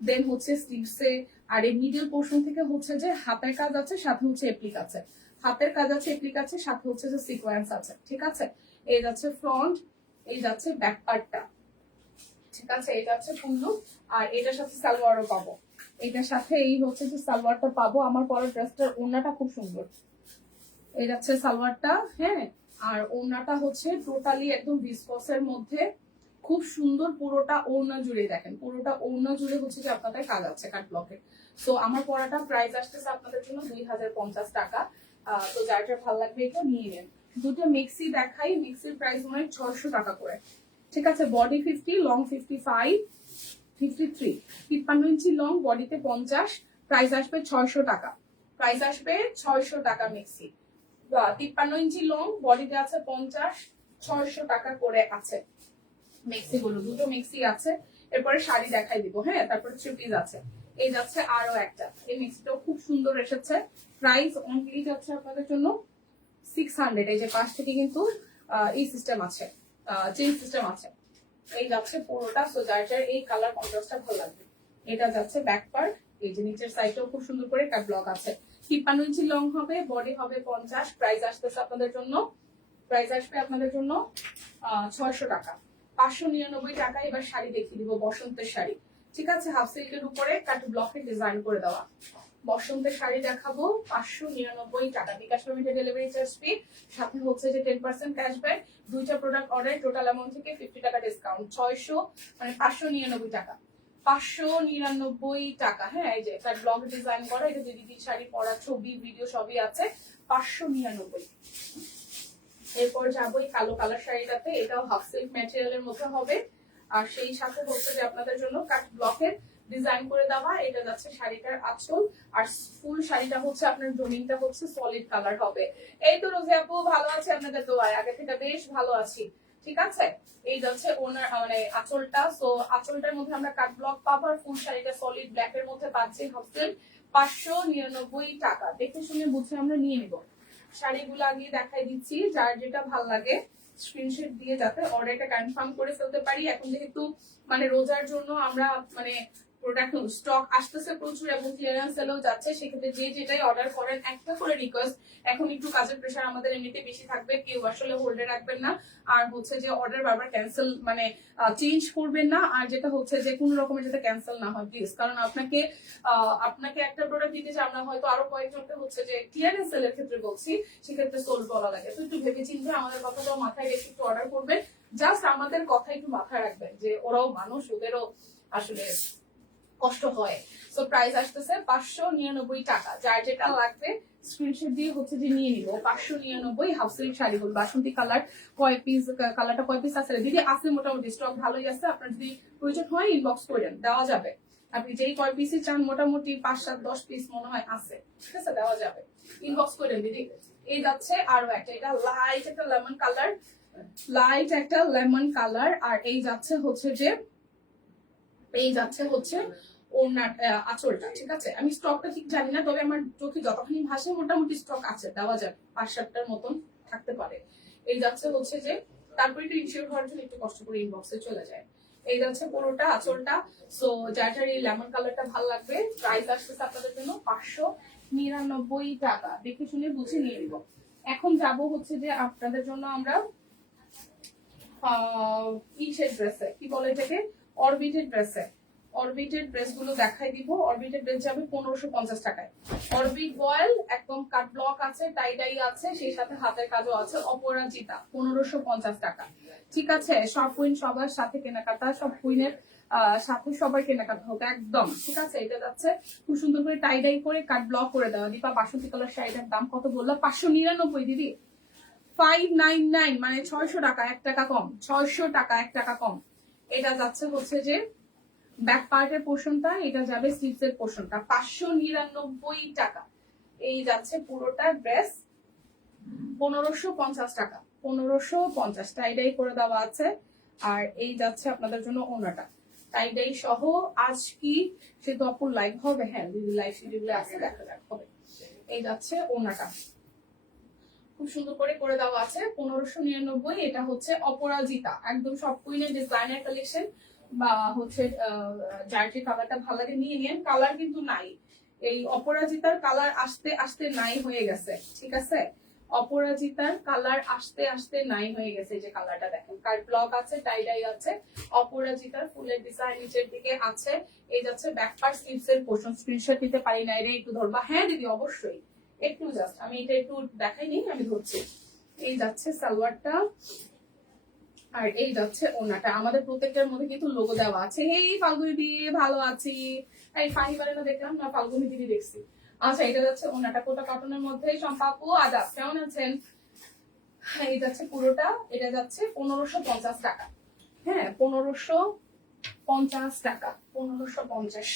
দেন হচ্ছে স্লিভসে, আর এই মিডল পোর্শন থেকে হচ্ছে যে হাতের কাজ আছে, সাথে হচ্ছে এপ্লিক আছে, হাতের কাজ আছে, এপ্লিক আছে, সাথে হচ্ছে যে সিকোয়েন্স আছে। ঠিক আছে, এই যাচ্ছে ফ্রন্ট, এই যাচ্ছে ব্যাক পার্টটা। ঠিক আছে, এটা হচ্ছে কুল্লু, আর এটার সাথে সালোয়ারও পাবো। এটার সাথে এই হচ্ছে যে সালোয়ারটা পাবো। আমার পরের ড্রেসটার ওড়নাটা খুব সুন্দর, এই যাচ্ছে সালোয়ারটা। হ্যাঁ, আর ওড়নাটা হচ্ছে টোটালি একদম ভিসকসের মধ্যে, খুব সুন্দর। পুরোটা ওড়না জুড়ে দেখেন, পুরোটা ওড়না জুড়ে হচ্ছে যে আপনাদের কাজ আছে কাট ব্লকে। সো আমার পরাটা প্রাইস আসতেছে আপনাদের জন্য 2050 টাকা। তো যার যার ভালো লাগবে এটা নিয়ে নেন। দুটো মিক্সি দেখাই, মিক্সির প্রাইস মনে হয় 600 টাকা করে। ঠিক আছে, বডি 50, লং 55, 53, 53 ইঞ্চি লং, বডিতে 50, প্রাইস আসবে 600 টাকা। প্রাইস আসবে 600 টাকা মিক্সি। 53 ইঞ্চি লং, বডিতে আছে 50, 600 টাকা করে আছে। মেক্সি গুলো দুটো মেক্সি আছে। এরপরে শাড়ি দেখাই দিব, হ্যাঁ, তারপরে থ্রি পিস আছে। এই যাচ্ছে আরো একটা, এই মিক্সটাও খুব সুন্দর এসেছে। প্রাইস অনলি যাচ্ছে আপনাদের জন্য 600। এই যে পাশ থেকে কিন্তু এই সিস্টেম আছে, চেইন সিস্টেম আছে। এই যাচ্ছে পুরোটা, সো যার যার এই কালার কন্ট্রাস্টটা ভালো লাগবে। এটা যাচ্ছে ব্যাক পার্ট, এই যে নিচের সাইডটাও খুব সুন্দর করে ব্লক আছে। 53 ইঞ্চি লং হবে, বডি হবে 50। প্রাইস আসতেছে আপনাদের জন্য, প্রাইস আসবে আপনাদের জন্য 600 টাকা, 599 টাকা। এবার শাড়ি দেখিয়ে দিব, বসন্তের শাড়ি, ঠিক আছে, হাফ সিল্কের উপরে কাট ব্লকের ডিজাইন করে দেওয়া বসন্তের শাড়ি দেখাবো 599 টাকা। বিকাশ পেমেন্টে ডেলিভারি চার্জ ফ্রি, সাথে হচ্ছে যে 10% ক্যাশব্যাক। দুইটা প্রোডাক্ট অর্ডার টোটাল অ্যামাউন্ট থেকে 50 টাকা ডিসকাউন্ট, 600 মানে 599 টাকা, 599 টাকা। হ্যাঁ, এই যে তার ব্লগ ডিজাইন করা, এটা দিদি শাড়ি পরা, ছবি ভিডিও সবই আছে, 599। এরপর যাবো এই কালো কালার শাড়িটাতে, এটাও হাফ সিল্ক ম্যাটেরিয়ালের মধ্যে হবে, আর সেই সাথে হচ্ছে যে আপনাদের জন্য কাট ব্লকের ডিজাইন করে দেওয়া। এটা যাচ্ছে শাড়িটার আঁচল, আর ফুল শাড়িটা হচ্ছে আপনার জমিনটা হচ্ছে সলিড কালার হবে। এই তো রোজি আপু, ভালো আছে আপনাদের দোয়ায়, আগে থেকে বেশ ভালো আছি, ঠিক আছে। এই যাচ্ছে ওনার মানে আঁচলটা, সো আঁচলটার মধ্যে আমরা কাট ব্লক পাবো, আর ফুল শাড়িটা সলিড ব্ল্যাক এর মধ্যে পাচ্ছি। হচ্ছে 599 টাকা। দেখে শুনে বুঝে আমরা নিয়ে নিব। শাড়িগুলো আগে দেখাই দিচ্ছি, যার যেটা ভাল লাগে স্ক্রিনশট দিয়ে যাতে অর্ডারটা কনফার্ম করে ফেলতে পারি। এখন যেহেতু মানে রোজার জন্য আমরা মানে প্রোডাক্ট স্টক আসতেছে প্রচুর এবং ক্লিয়ারেন্স সেলও যাচ্ছে, সেক্ষেত্রে যে যেটাই অর্ডার করেন একটা করে রিকোয়েস্ট, এখন একটু কাজের প্রেশার আমাদের এমনিতে বেশি থাকবে, কেউ আসলে হোল্ডে রাখবেন না, আর হচ্ছে যে অর্ডার বারবার ক্যান্সেল মানে চেঞ্জ করবেন না, আর যেটা হচ্ছে যে কোনো রকমের যাতে ক্যান্সেল না হয় প্লিজ, কারণ আপনাকে একটা প্রোডাক্ট দিতে চাই আমরা, হয়তো আরো কয়েকজনকে হচ্ছে যে ক্লিয়ারেন্স সেলের ক্ষেত্রে বলছি, সেক্ষেত্রে সোল্ড বলা লাগে। তো একটু ভেবে চিন্তে আমাদের কথাটাও মাথায় রেখে একটু অর্ডার করবেন, জাস্ট আমাদের কথা একটু মাথায় রাখবেন যে ওরাও মানুষ, ওদেরও আসলে কষ্ট হয়। সো প্রাইস আসতেছে 599 টাকা, যার যেটা লাগবে স্ক্রিনশট দিয়ে হচ্ছে যে নিয়ে নিব। 599 হাফ সিল্ক শাড়িগুলো, বাসন্তী কালার কয় পিস, কালারটা কয় পিস আছে দিদি? আছে মোটামুটি, স্টক ভালোই আছে, আপনার যদি প্রয়োজন হয় ইনবক্স করেন, দেওয়া যাবে। আপনি যেই কয় পিসই চান, মোটামুটি 5-7-10 পিস মনে হয় আছে, ঠিক আছে, দেওয়া যাবে, ইনবক্স করেন দিদি। এই যাচ্ছে আরো একটা, এটা লাইট একটা লেমন কালার, লাইট একটা লেমন কালার, আর এই যাচ্ছে হচ্ছে যে এই যাচ্ছে হচ্ছে ওনার আঁচলটা, ঠিক আছে। আমি স্টকটা ঠিক জানি না, তবে আমার চোখে যতখানি ভাসে মোটামুটি স্টক আছে, দেওয়া যাবে, 5-7টার মতন থাকতে পারে। এই যাচ্ছে হচ্ছে যে, তারপরে একটু ইনশিওর হওয়ার জন্য একটু কষ্ট করে ইনবক্সে চলে যায়। এই যাচ্ছে পুরোটা আঁচলটা, সো যার যার এই লেমন কালারটা ভালো লাগবে, প্রাইস আসতেছে আপনাদের জন্য 599 টাকা। দেখে শুনে বুঝে নিয়ে নিব। এখন যাব হচ্ছে যে আপনাদের জন্য আমরা ইসের ড্রেসে, কি বলে এটাকে, অরবিটেড ড্রেসে, অরবিটেড ড্রেস গুলো দেখাই দিব। অরবিটেড ড্রেস যাবে 1550 টাকায়। অরবিট বয়েল, একদম কাট ব্লক আছে, টাই ডাই আছে, সেই সাথে হাতের কাজও আছে, অপরাজিতা 1550 টাকা, ঠিক আছে। সব কুইন সবার সাথে কেনাকাটা, সব কুইনের সাথে সবার কেনাকাটা হোক একদম, ঠিক আছে। এটা যাচ্ছে খুব সুন্দর করে টাই ডাই করে কাট ব্লক করে দেওয়া। দীপা, বাসন্তী কালার শাড়িটার দাম কত বললাম? 599 দিদি, 599 মানে 600 টাকা, 1 টাকা কম, 600 টাকা 1 টাকা কম। এটা যাচ্ছে হচ্ছে যে ব্যাক পার্টের পোর্শনটা, এটা যাবে স্লিভস এর পোর্শনটা, 599 টাকা। এই যাচ্ছে পুরোটা ড্রেস 1550 টাকা, 1550 টাইডাই করে দেওয়া আছে। আর এই যাচ্ছে আপনাদের জন্য ওনাটা টাইডাই সহ। আজ কি সে তো অপুর লাইভ হবে? হ্যাঁ দিদি, লাইভ শিডিউলে আছে, দেখা হবে। এই যাচ্ছে ওনাটা, খুব সুন্দর করে দেওয়া আছে, 1599। এটা হচ্ছে অপরাজিতা, একদম সব কুইনের ডিজাইনার কালেকশন, বা হচ্ছে যার যে কালারটা ভালো লাগে নিয়ে নিন। কালার কিন্তু নাই, এই অপরাজিতার কালার আসতে আসতে নাই হয়ে গেছে, ঠিক আছে। অপরাজিতার কালার আসতে আসতে নাই হয়ে গেছে। এই যে কালারটা দেখেন, কার্ড ব্লক আছে, টাইডাই আছে, অপরাজিতার ফুলের ডিজাইন নিচের দিকে আছে। এই যাচ্ছে ব্যাক পার্ট, স্লিভস এর পোর্শন। স্ক্রিনশট নিতে পারি না রে, একটু ধরবা? হ্যাঁ দিদি অবশ্যই, একটু জাস্ট আমি এটা একটু দেখাইনি, আমি ধরছি। এই যাচ্ছে সালোয়ারটা, আর এই যাচ্ছে ওনাটা। আমাদের প্রত্যেকটার মধ্যে কিন্তু লোগো দেওয়া আছে। এই ফাল্গুনি দিয়ে ভালো আছি, এই ফাহিবারে না দেখলাম না, ফাল্গুনি দিদি দেখছি। আচ্ছা, এটা যাচ্ছে ওনাটা, কোটা কটনের মধ্যে। সম্পাপু আদাব, কেমন আছেন? এই যাচ্ছে পুরোটা, এটা যাচ্ছে 1550 টাকা। হ্যাঁ 1550 টাকা, 1550।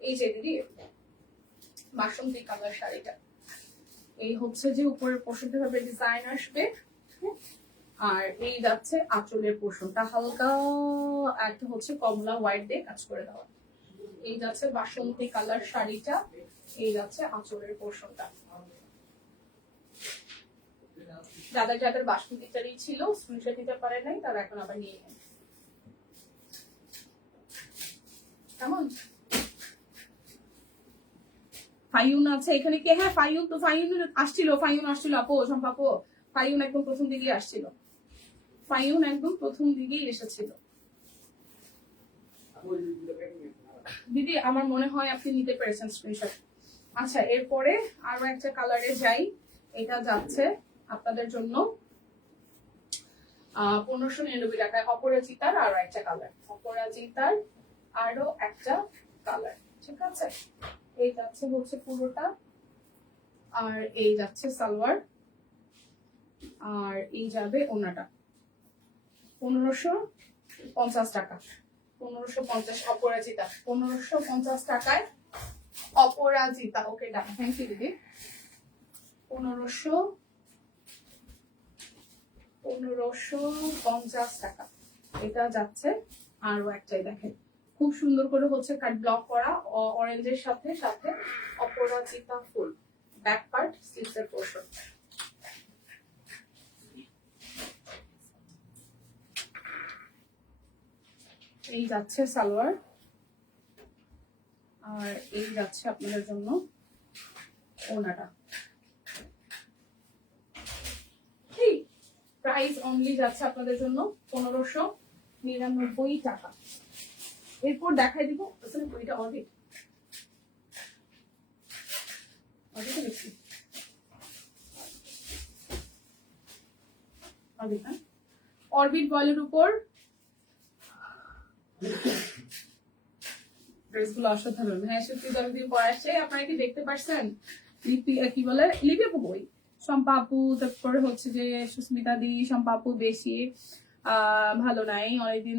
এই যে দিদি বাসন্তী কালার শাড়িটা, এই হচ্ছে যে উপরের পোর্শনটা ভাবে ডিজাইন আসবে, আর এই যাচ্ছে আঁচলের পোর্শনটা, হালকা একটা হচ্ছে কমলা হোয়াইট দিয়ে কাজ করে দেওয়া। এই যাচ্ছে বাসন্তী কালার শাড়িটা, এই যাচ্ছে আঁচলের পোর্শনটা। যাদের যাদের বাসন্তী শাড়ি ছিল স্ক্রিনশট দিতে পারে নাই তারা এখন আবার নিয়ে নেন। কেমন? ফাইউন আছে এখানে কি? হ্যাঁ ফাইউন তো, ফাইউন আসছিল আপু, শম্পা আপু। ফাইউন একদম প্রথম দিকেই আসছিল, ফাইউন একদম প্রথম দিকেই এসেছিল। দিদি আমার মনে হয় আপনি নিতে পেরেছেন স্ক্রিনশট। আচ্ছা এরপরে আরো একটা কালারে যাই, এটা যাচ্ছে আপনাদের জন্য 1599 টাকায় অপরাজিতার আরো একটা কালার, অপরাজিতার আরো একটা কালার, ঠিক আছে? এই যাচ্ছে হচ্ছে পুরোটা, আর এই যাচ্ছে সালোয়ার, আর এই যাবে ওনাটা। 1550 টাকা, 1550 অপরাজিতা, 1550 টাকায় অপরাজিতা। ওকে ডান, থ্যাংক ইউ দিদি। 1550 টাকা এটা যাচ্ছে। আরো একটাই দেখেন, খুব সুন্দর করে হচ্ছে কাট ব্লক করা অরেঞ্জের সাথে সাথে অপরাজিতা ফুল, ব্যাক পার্ট স্লিভসের পোর্শন। এই যাচ্ছে সালোয়ার, আর এই যাচ্ছে আপনাদের জন্য ওনাটা। প্রাইস অনলি যাচ্ছে আপনাদের জন্য 1599 টাকা। এরপর দেখাই দিব, আসলে ওইটা অডিট দেখছি, অরবিট বয়েলের উপর ড্রেসগুলো অসাধারণ। হ্যাঁ সত্যি যতদিন পর আসছে, আপনারা কি দেখতে পাচ্ছেন? লিপি কি বলে, লিপি আপু বই, শম্পা আপু, তারপরে হচ্ছে যে সুস্মিতা দি, শম্পা আপু বেশি ভালো নাই, অনেকদিন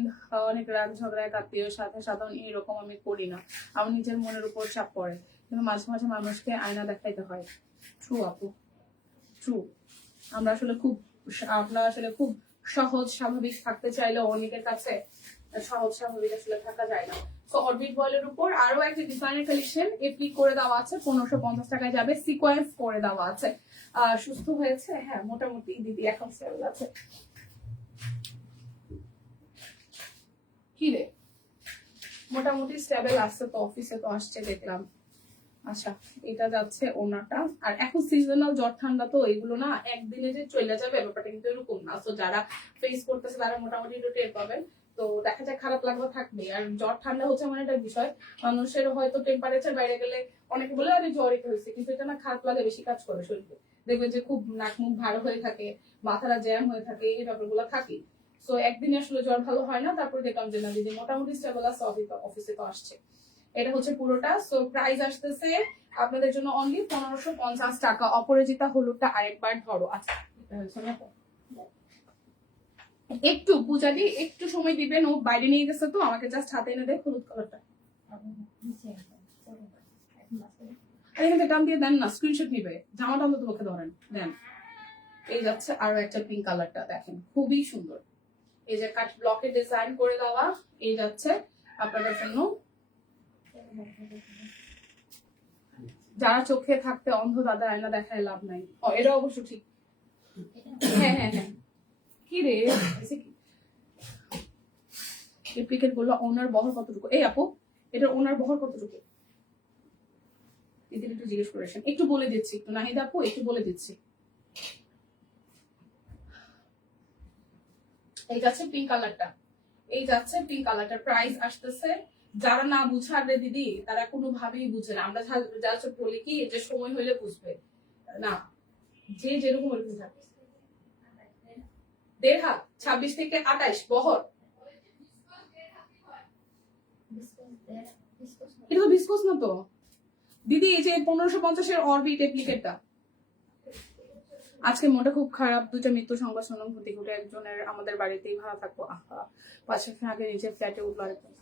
অনেক রাগ ঝগড়ায় আত্মীয়র সাথে সাধারণ এরকম আমি করি না, আমার নিজের মনের উপর চাপ পড়ে, কিন্তু মাঝে মাঝে মানুষকে আয়না দেখাইতে হয়। ট্রু আপু, ট্রু। আমরা আসলে খুব সহজ স্বাভাবিক থাকতে চাইলেও অনেকের কাছে সহজ স্বাভাবিক আসলে থাকা যায় না। তো অরবিট বয়েলের উপর আরো একটা ডিজাইনের কালেকশন এপ্লিক করে দেওয়া আছে, 1550 টাকায় যাবে, সিকোয়েন্স করে দেওয়া আছে। সুস্থ হয়েছে? হ্যাঁ মোটামুটি দিদি এখন স্টেবল আছে। কি রে, মোটামুটি স্টেবল আসছে তো, অফিসে তো আসছে দেখলাম। আচ্ছা এটা যাচ্ছে ওনাটা। আর এখন সিজনাল জ্বর ঠান্ডা তো, এগুলো না একদিনে যে চলে যাবে ব্যাপারটা কিন্তু এরকম না। তো যারা ফেস করতেছে তারা মোটামুটি একটু টের পাবেন। তো দেখা যায় খারাপ লাগবে থাকবে। আর জ্বর ঠান্ডা হচ্ছে মানে একটা বিষয়, মানুষের হয়তো টেম্পারেচার বাইরে গেলে অনেকে বলে আরে জ্বরই হয়েছে, কিন্তু এটা না খারাপ লাগে বেশি কাজ করে শরীরে। দেখবেন যে খুব নাক মুখ ভালো হয়ে থাকে, মাথাটা জ্যাম হয়ে থাকে, এই ব্যাপারগুলো থাকে। তো একদিনে আসলে জ্বর ভালো হয় না। তারপরে দেখলাম যে না দিদি মোটামুটি স্টেবল আছে, অফিসে তো আসছে। এটা হচ্ছে পুরোটা। সো প্রাইস আসতেছে আপনাদের জন্য অনলি 1550 টাকা। অপরাজিতা হলুদটা আরেকবার ধরো। আচ্ছা একটু পূজাদি একটু সময় দিবেন, ও বাইরে নিয়ে গেছে তো, আমাকে জাস্ট হাতে এনে দেয় হলুদ কালারটা। এখানে টান দিয়ে দেন না, স্ক্রিনশট নিবে, জামাটা অন্তত পক্ষে ধরেন দেন। এই যাচ্ছে আরো একটা পিঙ্ক কালারটা, দেখেন খুবই সুন্দর। এই যে কাট ব্লকে ডিজাইন করে দেওয়া, এই যাচ্ছে আপনাদের জন্য। যারা চোখে থাকতে অন্ধ তাদের আয়না দেখায় লাভ নাই। এটা অবশ্য ঠিক। হ্যাঁ হ্যাঁ হ্যাঁ, কি রে রিপ্লিকেট বললো ওনার বহর কতটুকু? এই আপু এটার ওনার বহর কতটুকু দিদি একটু জিজ্ঞেস করেছেন, একটু বলে দিচ্ছি, একটু নাহিদা আপু একটু বলে দিচ্ছি। এই যাচ্ছে পিঙ্ক কালারটা, এই যাচ্ছে পিঙ্ক কালারটা। প্রাইস আসতেছে, যারা না বুঝাবে দিদি তারা কোনোভাবেই বুঝে না। আমরা যা বলি কি যে সময় হইলে বুঝবে না, যে যেরকম ওরকম থাকে। 1.5 হাত 26 থেকে 28 বহর, এটা তো ভিসকোস না তো দিদি। এই যে 1550-এর অরবিট অ্যাপ্লিকেটটা, আজকে মনটা খুব খারাপ, দুইটা মৃত্যু সংবাদ শুনলাম ঘটে ঘটে। একজনের আমাদের বাড়িতেই ভাড়া থাকবো, আহা 5 মাস আগে নিজের ফ্ল্যাটে উঠলো আরেকজন।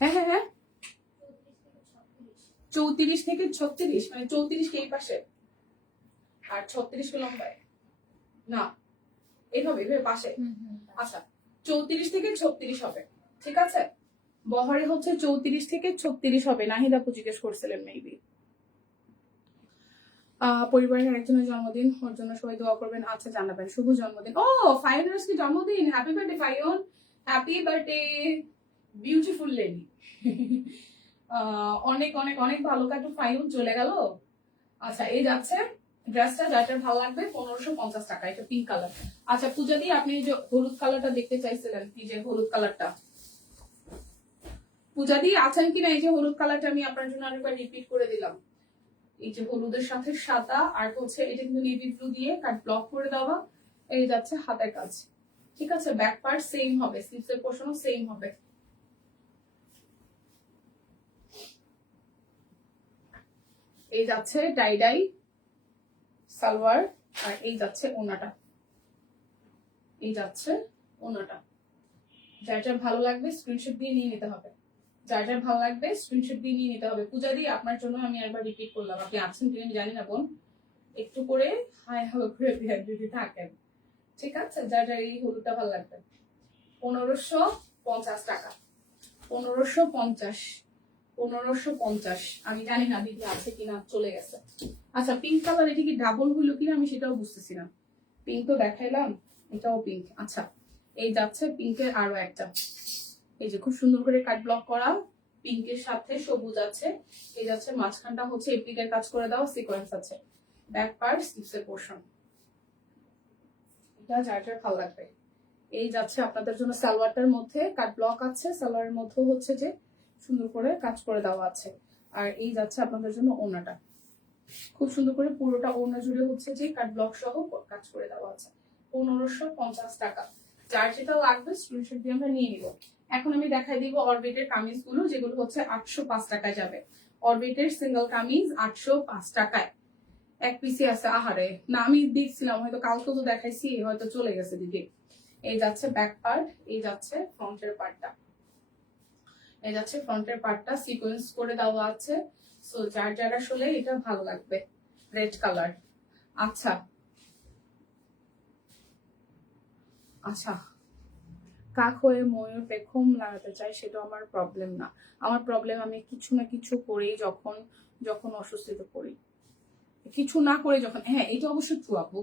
হ্যাঁ হ্যাঁ হ্যাঁ 34 থেকে 36, মানে 34 কে এই পাশে আর 36 কে লম্বায় না, এইভাবে এইভাবে পাশে। আচ্ছা 34 থেকে 36 হবে, ঠিক আছে। বহরে হচ্ছে 34 থেকে 36 হবে। নাহিদ আপু জিজ্ঞেস করছিলেন মেবি। পরিবারের একজনের জন্মদিন, ওর জন্য সবাই দোয়া করবেন। আচ্ছা জানাবেন। শুভ জন্মদিন। ও ফাইনের কি জন্মদিন, happy birthday fine, happy birthday beautiful lady. অনেক অনেক অনেক ভালো কাটু ফাইন, চলে গেল। আচ্ছা এই যাচ্ছে ড্রেসটা, যার ভালো লাগবে 1550 টাকা, এটা পিঙ্ক কালার। আচ্ছা পূজা দিয়ে আপনি যে হলুদ কালারটা দেখতে চাইছিলেন, কি যে হলুদ কালারটা, পূজা দিয়ে আছেন কিনা? এই যে হলুদ কালারটা আমি আপনার জন্য আরেকবার রিপিট করে দিলাম। এই যে হলুদের সাথে সাদা, আর হচ্ছে এটা কিন্তু নেভি ব্লু দিয়ে কাট ব্লক করে দেওয়া। এই যাচ্ছে হাতের কাজ, ঠিক আছে। ব্যাক পার্ট সেম হবে, স্লিভসের পোর্শনও সেম হবে। এই যাচ্ছে টাই ডাই সালোয়ার, আর এই যাচ্ছে ওনাটা, এই যাচ্ছে ওনাটা। যার যার ভালো লাগবে স্ক্রিনশট দিয়ে নিয়ে নিতে হবে, যার যার ভালো লাগবে স্ক্রিনশট দিয়ে নিয়ে নিতে হবে। পূজা দিয়ে আপনার জন্য আমি একবার রিপিট করলাম, আপনি আছেন কিনা আমি জানি না বোন, একটু করে হাই হ্যালো করে দিয়ে যদি থাকেন, ঠিক আছে। যার যার এই হলুদটা ভালো লাগবে 1550 টাকা, 1550, 1550। আমি জানি না দিদি আছে কিনা, চলে গেছে। আচ্ছা পিঙ্ক কালার, এটা কি ডাবল হইলো কিনা আমি সেটাও বুঝতেছি না। পিঙ্ক তো দেখাইলাম, এটাও পিঙ্ক। আচ্ছা এই যাচ্ছে পিঙ্কের আরো একটা, এই যে খুব সুন্দর করে কাট ব্লক করা, পিঙ্কের সাথে সবুজ আছে। এই যাচ্ছে মাঝখানটা হচ্ছে এপ্লিকের কাজ করে দেওয়া, সিকোয়েন্স আছে। ব্যাক পার্ট স্লিভসের পোর্শন, এটা যার যার ভালো লাগবে। এই যাচ্ছে আপনাদের জন্য সালোয়ারটার মধ্যে কাট ব্লক আছে, সালোয়ারের মধ্যে হচ্ছে যে সুন্দর করে কাজ করে দেওয়া আছে। আর এই যাচ্ছে আপনাদের জন্য ওড়নাটা, খুব সুন্দর করে পুরোটা ওড়না জুড়ে হচ্ছে যে কাট ব্লক সহ কাজ করে দেওয়া আছে। 1550 টাকা। যার যেটা লাগবে স্ক্রিনশট দিয়ে আমরা নিয়ে নিব। এখন আমি দেখাই দিব অরবিটের কামিজ গুলো, যেগুলো হচ্ছে 805 টাকায় যাবে। অরবিটের সিঙ্গেল কামিজ 805 টাকায় এক পিসি আছে। আহারে না, আমি দেখছিলাম হয়তো কালকে তো দেখাইছি, হয়তো চলে গেছে দিদি। এই যাচ্ছে ব্যাক পার্ট, এই যাচ্ছে ফ্রন্টের পার্টটা, এই যাচ্ছে ফ্রন্টের পার্টটা সিকোয়েন্স করে দেওয়া আছে। সো যার যার আসলে এটা ভালো লাগবে, রেড কালার। আচ্ছা আচ্ছা কাক হয়ে ময়ূর পেখম লাগাতে চাই, সেটা আমার প্রবলেম না। আমার প্রবলেম আমি কিছু না কিছু করেই যখন যখন অসুস্থতা করি, কিছু না করে যখন, হ্যাঁ এটা অবশ্যই ট্রু আপু,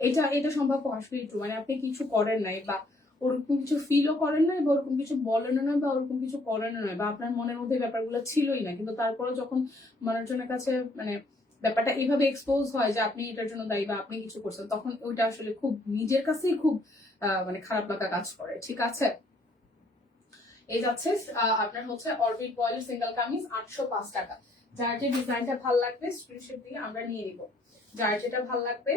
এটা এটা সম্ভব আসবেই ট্রু। মানে আপনি কিছু করেন নাই, বা ওরকম কিছু ফিলও করেন নাই, বা ওরকম কিছু বলেন না, বা ওরকম কিছু করেন নয়, বা আপনার মনের মধ্যে ব্যাপারগুলো ছিলই না, কিন্তু তারপরে যখন মানুষজনের কাছে মানে ব্যাপারটা এইভাবে এক্সপোজ হয় যে আপনি এটার জন্য দায়ী বা আপনি কিছু করছেন, তখন ওইটা আসলে খুব নিজের কাছেই খুব মানে খারাপ লাগা কাজ করে, ঠিক আছে। এই যাচ্ছে আপনার হচ্ছে অরবিট বয়েলের সিঙ্গেল কামিজ 805 টাকা। যার যে ডিজাইনটা ভালো লাগবে স্ক্রিনশট দিয়ে আমরা নিয়ে নিব, যার যেটা ভালো লাগবে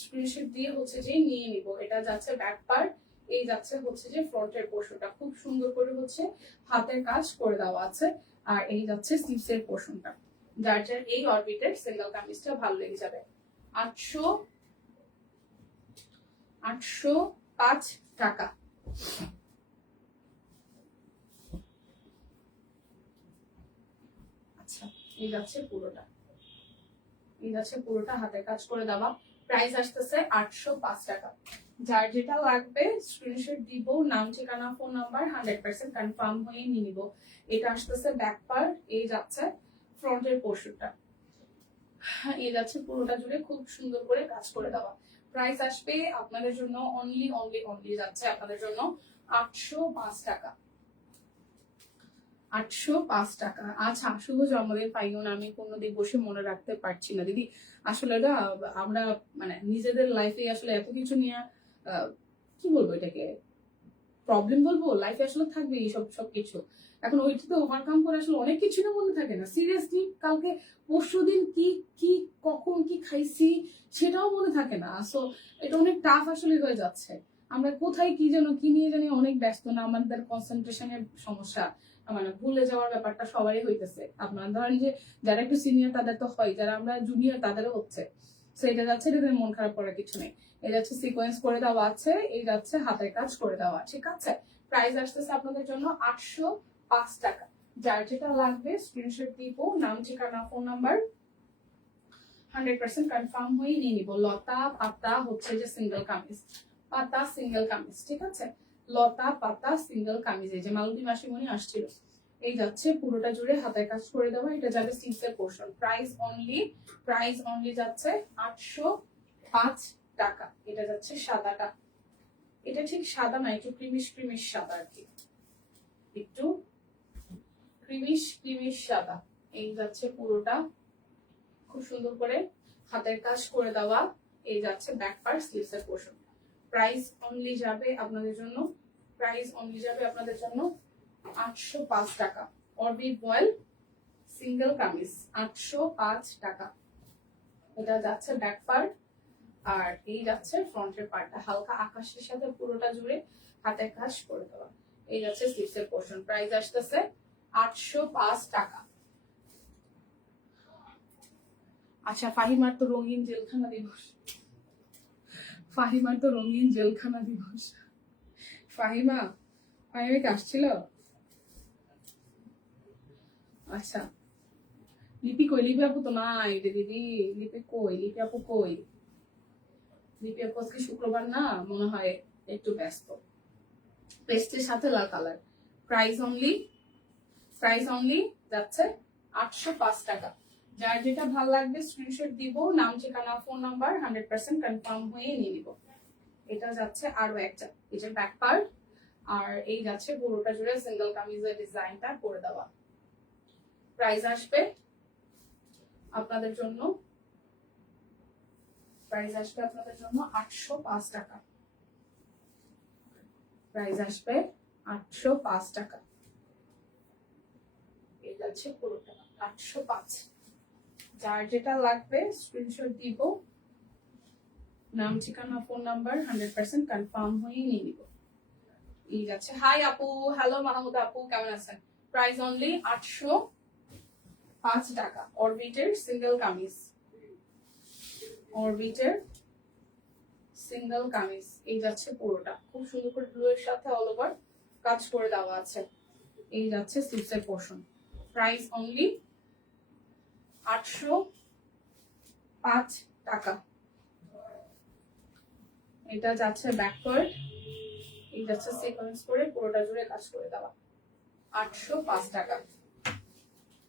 স্ক্রিনশট দিয়ে হচ্ছে যে নিয়ে নিব। এটা যাচ্ছে ব্যাক পার্ট, এই যাচ্ছে হচ্ছে যে ফ্রন্টের পোর্শনটা খুব সুন্দর করে হচ্ছে হাতের কাজ করে দেওয়া আছে। আর এই যাচ্ছে স্লিভসের পোর্শনটা। যার যার এই অরবিটের সিঙ্গেল কামিজটা ভালো লেগে যাবে। 805 টাকা। আচ্ছা এই যাচ্ছে পুরোটা, এই যাচ্ছে পুরোটা হাতের কাজ করে দেওয়া। প্রাইস আসতেছে 805 টাকা। যার যেটা লাগবে স্ক্রিনশট দিব, নাম ঠিকানা ফোন নাম্বার 100% কনফার্ম হয়ে নিয়ে নিব। এটা আসতেছে ব্যাক পার্ট, এই যাচ্ছে ফ্রন্টের পোর্শনটা, এই যাচ্ছে পুরোটা জুড়ে খুব সুন্দর করে কাজ করে দেওয়া। প্রাইস আসবে আপনাদের জন্য অনলি অনলি অনলি যাচ্ছে আপনাদের জন্য 805 টাকা, 805 টাকা। আচ্ছা শুভ জন্মদিন পাইন, আমি কোনোদিন বসে মনে রাখতে পারছি না দিদি। আসলে না আমরা মানে নিজেদের লাইফে আসলে এত কিছু নিয়ে কি বলবো এটাকে, প্রবলেম বলবো, লাইফে আসলে থাকবে এইসব সবকিছু। এখন ওইটাতে ওভারকাম করে আসলে অনেক কিছু না মনে থাকে না। সিরিয়াসলি কালকে পরশুদিন কি কি কখন কি খাইছি সেটাও মনে থাকে না। সো এটা অনেক টাফ আসলে হয়ে যাচ্ছে। আমরা কোথায় কি যেন কি নিয়ে জানি অনেক ব্যস্ত না, আমাদের কনসেন্ট্রেশনের সমস্যা, মানে ভুলে যাওয়ার ব্যাপারটা সবারই হইতেছে। আপনারা ধরেন যে যারা একটু সিনিয়র তাদের তো হয়, যারা আমরা জুনিয়র তাদেরও হচ্ছে। সো এটা যাচ্ছে, এটাতে মন খারাপ করার কিছু নেই। এই যাচ্ছে সিকোয়েন্স করে দেওয়া আছে, এই যাচ্ছে হাতের কাজ করে দেওয়া, ঠিক আছে। প্রাইস আসতেছে আপনাদের জন্য 805 টাকা। যার যেটা লাগবে স্ক্রিনশট দিব, নাম ঠিকানা ফোন নাম্বার 100% কনফার্ম হয়ে নিয়ে নিব। লতা পাতা হচ্ছে যে সিঙ্গেল কামিজ পাতা সিঙ্গেল কামিজ, ঠিক আছে, লতা পাতা সিঙ্গেল কামিজ, এই যে মালতী মাসিমণি আসছিল। এই যাচ্ছে পুরোটা জুড়ে হাতের কাজ করে দেওয়া, এটা যাবে স্লিভসের পোর্শন। প্রাইস অনলি যাচ্ছে 805 টাকা। এটা যাচ্ছে সাদাটা, এটা ঠিক সাদা না, একটু ক্রিমিশ সাদা আর কি, একটু ক্রিমিশ সাদা। এই যাচ্ছে পুরোটা খুব সুন্দর করে হাতের কাজ করে দেওয়া। এই যাচ্ছে ব্যাক পার্ট স্লিভসের পোর্শন। প্রাইস অনলি যাবে আপনাদের জন্য 805 টাকা। অরবিট ভয়েল সিঙ্গেল কামিজ 805 টাকা। এটা যাচ্ছে ব্যাক পার্ট, আর এই যাচ্ছে ফ্রন্টের পার্টটা হালকা আকাশের সাথে পুরোটা জুড়ে হাতের কাজ করে দেওয়া। এই যাচ্ছে স্লিভসের পোর্শন। প্রাইস আসতেছে 805 টাকা। আচ্ছা, ফাহিমার তো রঙিন জেলখানা দিবস, ফাহিমা কি আসছিল? আচ্ছা, লিপি কই? লিপি আপু তো নাই রে দিদি, লিপি আপু আজকে শুক্রবার না, মনে হয় একটু ব্যস্ত। পেস্টের সাথে লাল কালার। প্রাইস অনলি যাচ্ছে 805 টাকা। যার যেটা ভালো লাগবে স্ক্রিনশট দিব, নাম ঠিকানা ফোন নাম্বার 100% কনফার্ম হয়ে নিয়ে নিব। এটা যাচ্ছে আরো একটা, এই যে ব্যাক পার্ট, আর এই যাচ্ছে পুরোটা জুড়ে সিঙ্গেল কামিজের ডিজাইনটা করে দেওয়া। প্রাইস আসবে আপনাদের জন্য 805 টাকা। প্রাইস আসবে 805 টাকা। এই যাচ্ছে পুরোটা 805। যার যেটা লাগবে স্ক্রিনশট দিব, নাম ঠিকানা ফোন নাম্বার 100% কনফার্ম হয়ে নিয়ে নিব। এই যাচ্ছে। হাই আপু, হ্যালো মাহমুদ আপু, কেমন আছেন? প্রাইস অনলি 805 টাকা। অরবিটের সিঙ্গেল কামিজ, এই যাচ্ছে পুরোটা খুব সুন্দর করে ব্লু এর সাথে অল ওভার কাজ করে দেওয়া আছে। এই যাচ্ছে স্লিভসের পোর্শন। প্রাইস অনলি 805 টাকা। এটা যাচ্ছে ব্যাকওয়ার্ড, এই যাচ্ছে সিকোয়েন্স করে পুরোটা জুড়ে কাজ করে দেওয়া। 805 টাকা।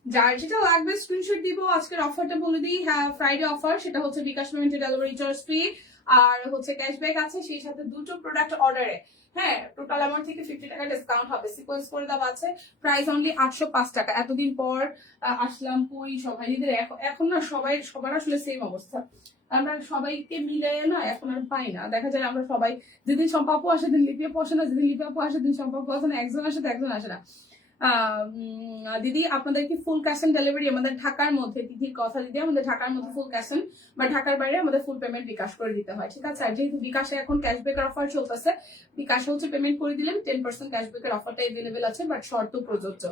যার যেটা লাগবে স্ক্রিনশট দিব। আজকের অফারটা বলে দিই, হ্যাঁ ফ্রাইডে অফার, সেটা হচ্ছে বিকাশ পেমেন্টে ডেলিভারি চার্জ ফ্রি, আর হচ্ছে ক্যাশব্যাক আছে, সেই সাথে দুটো প্রোডাক্ট অর্ডারে হ্যাঁ টোটাল অ্যামাউন্ট থেকে 50 টাকা ডিসকাউন্ট হবে। সিকোয়েন্স করে দেওয়া আছে। প্রাইস অনলি 805 টাকা। এতদিন পর আসলাম পরি সবাই, এখন না সবার আসলে সেম অবস্থা, আমরা সবাইকে মিলে না এখন আর পাই না। দেখা যায় আমরা সবাই যেদিন সম্পাপু আসে দিন লিপি আপু আসে না, যেদিন লিপি আপু আসে দিন সম্পাপু আসে না, একজন আসে তো একজন আসে না। দিদি আপনাদের কি ফুল ক্যাশ অন ডেলিভারি? আমাদের ঢাকার মধ্যে, দিদির কথা দিদি, আমাদের ঢাকার মধ্যে ফুল ক্যাশ অন, বা ঢাকার বাইরে আমাদের ফুল পেমেন্ট বিকাশ করে দিতে হয়, ঠিক আছে? আর যেহেতু বিকাশে এখন ক্যাশব্যাকের অফার চলতেছে, বিকাশে হচ্ছে পেমেন্ট করে দিলেন 10% ক্যাশব্যাকের অফারটা এভেলেবেল আছে, বাট শর্ত প্রযোজ্য,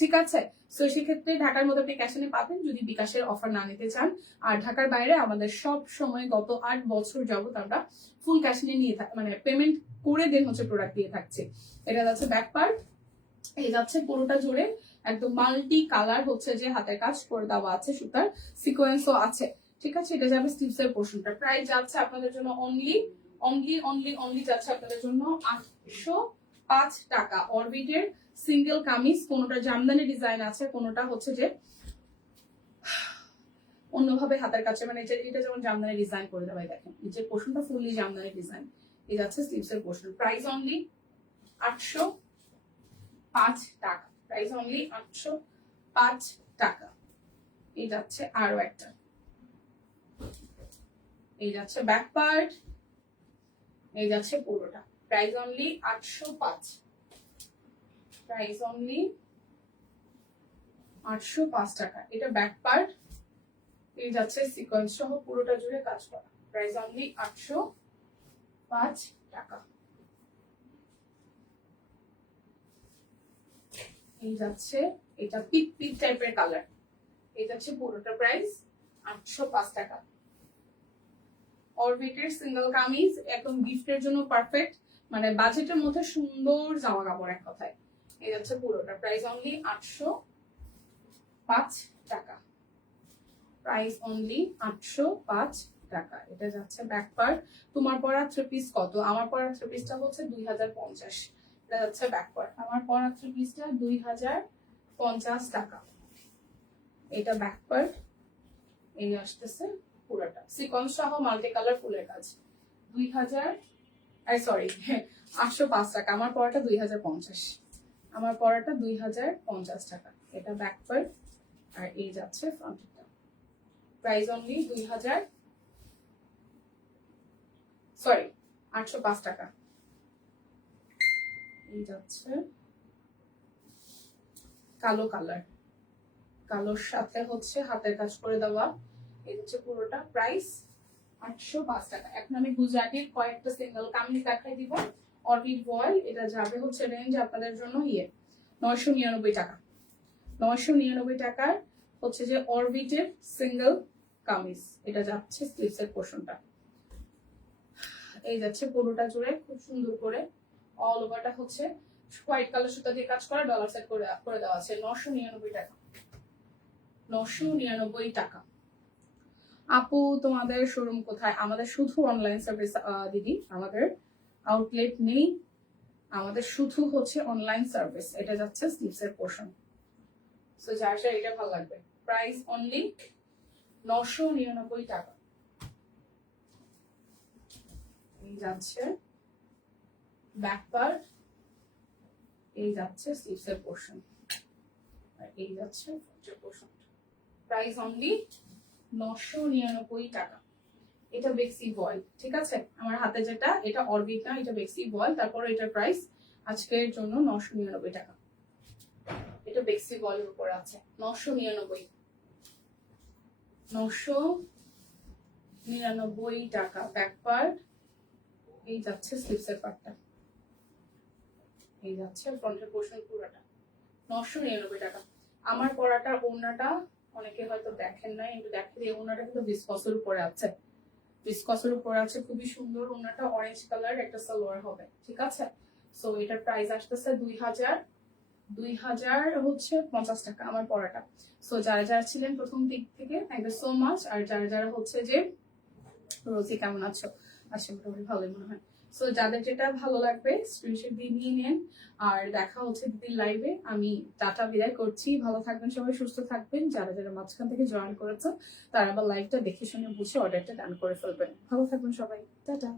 ঠিক আছে? তো সেক্ষেত্রে ঢাকার মধ্যে আপনি ক্যাশ অনে পাবেন যদি বিকাশের অফার না নিতে চান। আর ঢাকার বাইরে আমাদের সব সময় গত 8 বছর যাবত আমরা ফুল ক্যাশ নিয়ে মানে পেমেন্ট করে দেন হচ্ছে প্রোডাক্ট দিয়ে থাকছে। এটা যাচ্ছে ব্যাক পার্ট, এই যাচ্ছে পুরোটা জুড়ে একদম মাল্টি কালার হচ্ছে যে হাতের কাজ করে দেওয়া আছে, সুতার সিকোয়েন্সও আছে, ঠিক আছে? এটা যাবে স্লিভসের পোর্শনটা। প্রাইস যাচ্ছে আপনাদের জন্য অনলি যাচ্ছে আপনাদের জন্য 805 টাকা। অরবিটের সিঙ্গেল কামিজ, কোনোটা জামদানি ডিজাইন আছে, কোনোটা হচ্ছে যে অন্যভাবে হাতের কাছে, মানে এটা যেমন জামদানি ডিজাইন করে দেওয়া। দেখেন এই যে পোর্শনটা ফুললি জামদানি ডিজাইন, এই যাচ্ছে স্লিভসের পোর্শন। প্রাইস অনলি 805 টাকা। প্রাইস অনলি 805 টাকা। এই যাচ্ছে আরো একটা, এই যাচ্ছে ব্যাক পার্ট, এই যাচ্ছে পুরোটা। Price only 805। প্রাইস অনলি 805 টাকা। এটা ব্যাক পার্ট, এই যাচ্ছে সিকোয়েন্স সহ পুরোটা জুড়ে কাজ করা। প্রাইস অনলি 805 টাকা। এই যাচ্ছে এটা পিক টাইপের কালার, এই যাচ্ছে পুরোটা। প্রাইস 805 টাকা। অরবিটের সিঙ্গেল কামিজ, একদম গিফটের জন্য পারফেক্ট, মানে বাজেটের মধ্যে সুন্দর জামা কাপড় এক কথায়। এই যাচ্ছে পুরোটা। প্রাইস অনলি 805 টাকা। প্রাইস অনলি 805 টাকা। এটা যাচ্ছে ব্যাক পার্ট। তোমার পরা থ্রি পিস কত? আমার পরা থ্রি পিসটা হচ্ছে 2050। এটা যাচ্ছে ব্যাক পার্ট। আমার পরা থ্রি পিসটা 2050 টাকা। এটা ব্যাক পার্ট। এই আসতেছে পুরোটা সিকোয়েন্স সহ মাল্টি কালার ফুলের কাজ। 805 টাকা। আমার পরাটা 2050। আমার পরাটা 2050 টাকা। এটা ব্যাক পার্ট আর এই যাচ্ছে ফ্রন্টটা। প্রাইস অনলি 805 টাকা। এই যাচ্ছে কালো কালার, কালোর সাথে হচ্ছে হাতের কাজ করে দেওয়া। এই হচ্ছে পুরোটা। প্রাইস 805 টাকা। এখন আমি গুজরাটির কয়েকটা সিঙ্গেল কামিজ দেখাই দিব। অরবিট ভয়েল, এটা যাবে হচ্ছে রেঞ্জ আপনাদের জন্য 999 টাকা। 999 টাকার হচ্ছে যে অরবিটের সিঙ্গেল কামিজ। এটা যাচ্ছে স্লিভসের পোর্শনটা। এই যাচ্ছে পুরোটা জুড়ে খুব সুন্দর করে অল ওভারটা হচ্ছে হোয়াইট কালার সুতা দিয়ে কাজ করা, ডলার সেট করে দেওয়া আছে। 999 টাকা। 999 টাকা। আপু তোমাদের শোরুম কোথায়? আমাদের শুধু অনলাইন সার্ভিস দিদি, আমাদের আউটলেট নেই, আমাদের শুধু হচ্ছে অনলাইন সার্ভিস। এটা যাচ্ছে স্লিভসের পোর্শন। সো যার যার এটা ভালো লাগবে। প্রাইস অনলি 999 টাকা। এই যাচ্ছে ব্যাক পার্ট, এই যাচ্ছে স্লিভসের পোর্শন আর এই যাচ্ছে ফ্রন্টের পোর্শন। প্রাইস অনলি 999 টাকা। এটা বেক্সি ভয়েল, ঠিক আছে? আমার হাতে যেটা, এটা অরবিট না, এটা বেক্সি ভয়েল। তারপর এটার প্রাইস আজকের জন্য 999 টাকা। এটা বেক্সি ভয়েলের উপর আছে 999। 999 টাকা ব্যাক পার্ট। এই যাচ্ছে স্লিভসের পার্টটা, এই যাচ্ছে ফ্রন্টের পোর্শন পুরোটা। 999 টাকা। আমার পরাটার ওড়নাটা অনেকে হয়তো দেখেন নাই, কিন্তু দেখেন এই ওড়নাটা কিন্তু ভিসকসের উপরে আছে। ভিসকসের উপরে আছে, খুবই সুন্দর ওড়নাটা। অরেঞ্জ কালার একটা সালোয়ার হবে, ঠিক আছে? সো এটার প্রাইস আসতেছে 2000 হচ্ছে 50 টাকা আমার পরাটা। সো যারা যারা ছিলেন প্রথম দিক থেকে থ্যাংক ইউ সো মাচ। আর যারা যারা হচ্ছে যে রোজি কেমন আছো? আচ্ছা, মোটামুটি ভালোই মনে হয়। সো যাদের যেটা ভালো লাগবে স্ক্রিনশট দিয়ে নিয়ে নেন। আর দেখা হচ্ছে দিদির লাইভে। আমি টাটা বিদায় করছি। ভালো থাকবেন সবাই, সুস্থ থাকবেন। যারা যারা মাঝখান থেকে জয়েন করেছেন তারা আবার লাইভটা দেখে শুনে বুঝে অর্ডারটা ডান করে ফেলবেন। ভালো থাকবেন সবাই, টাটা।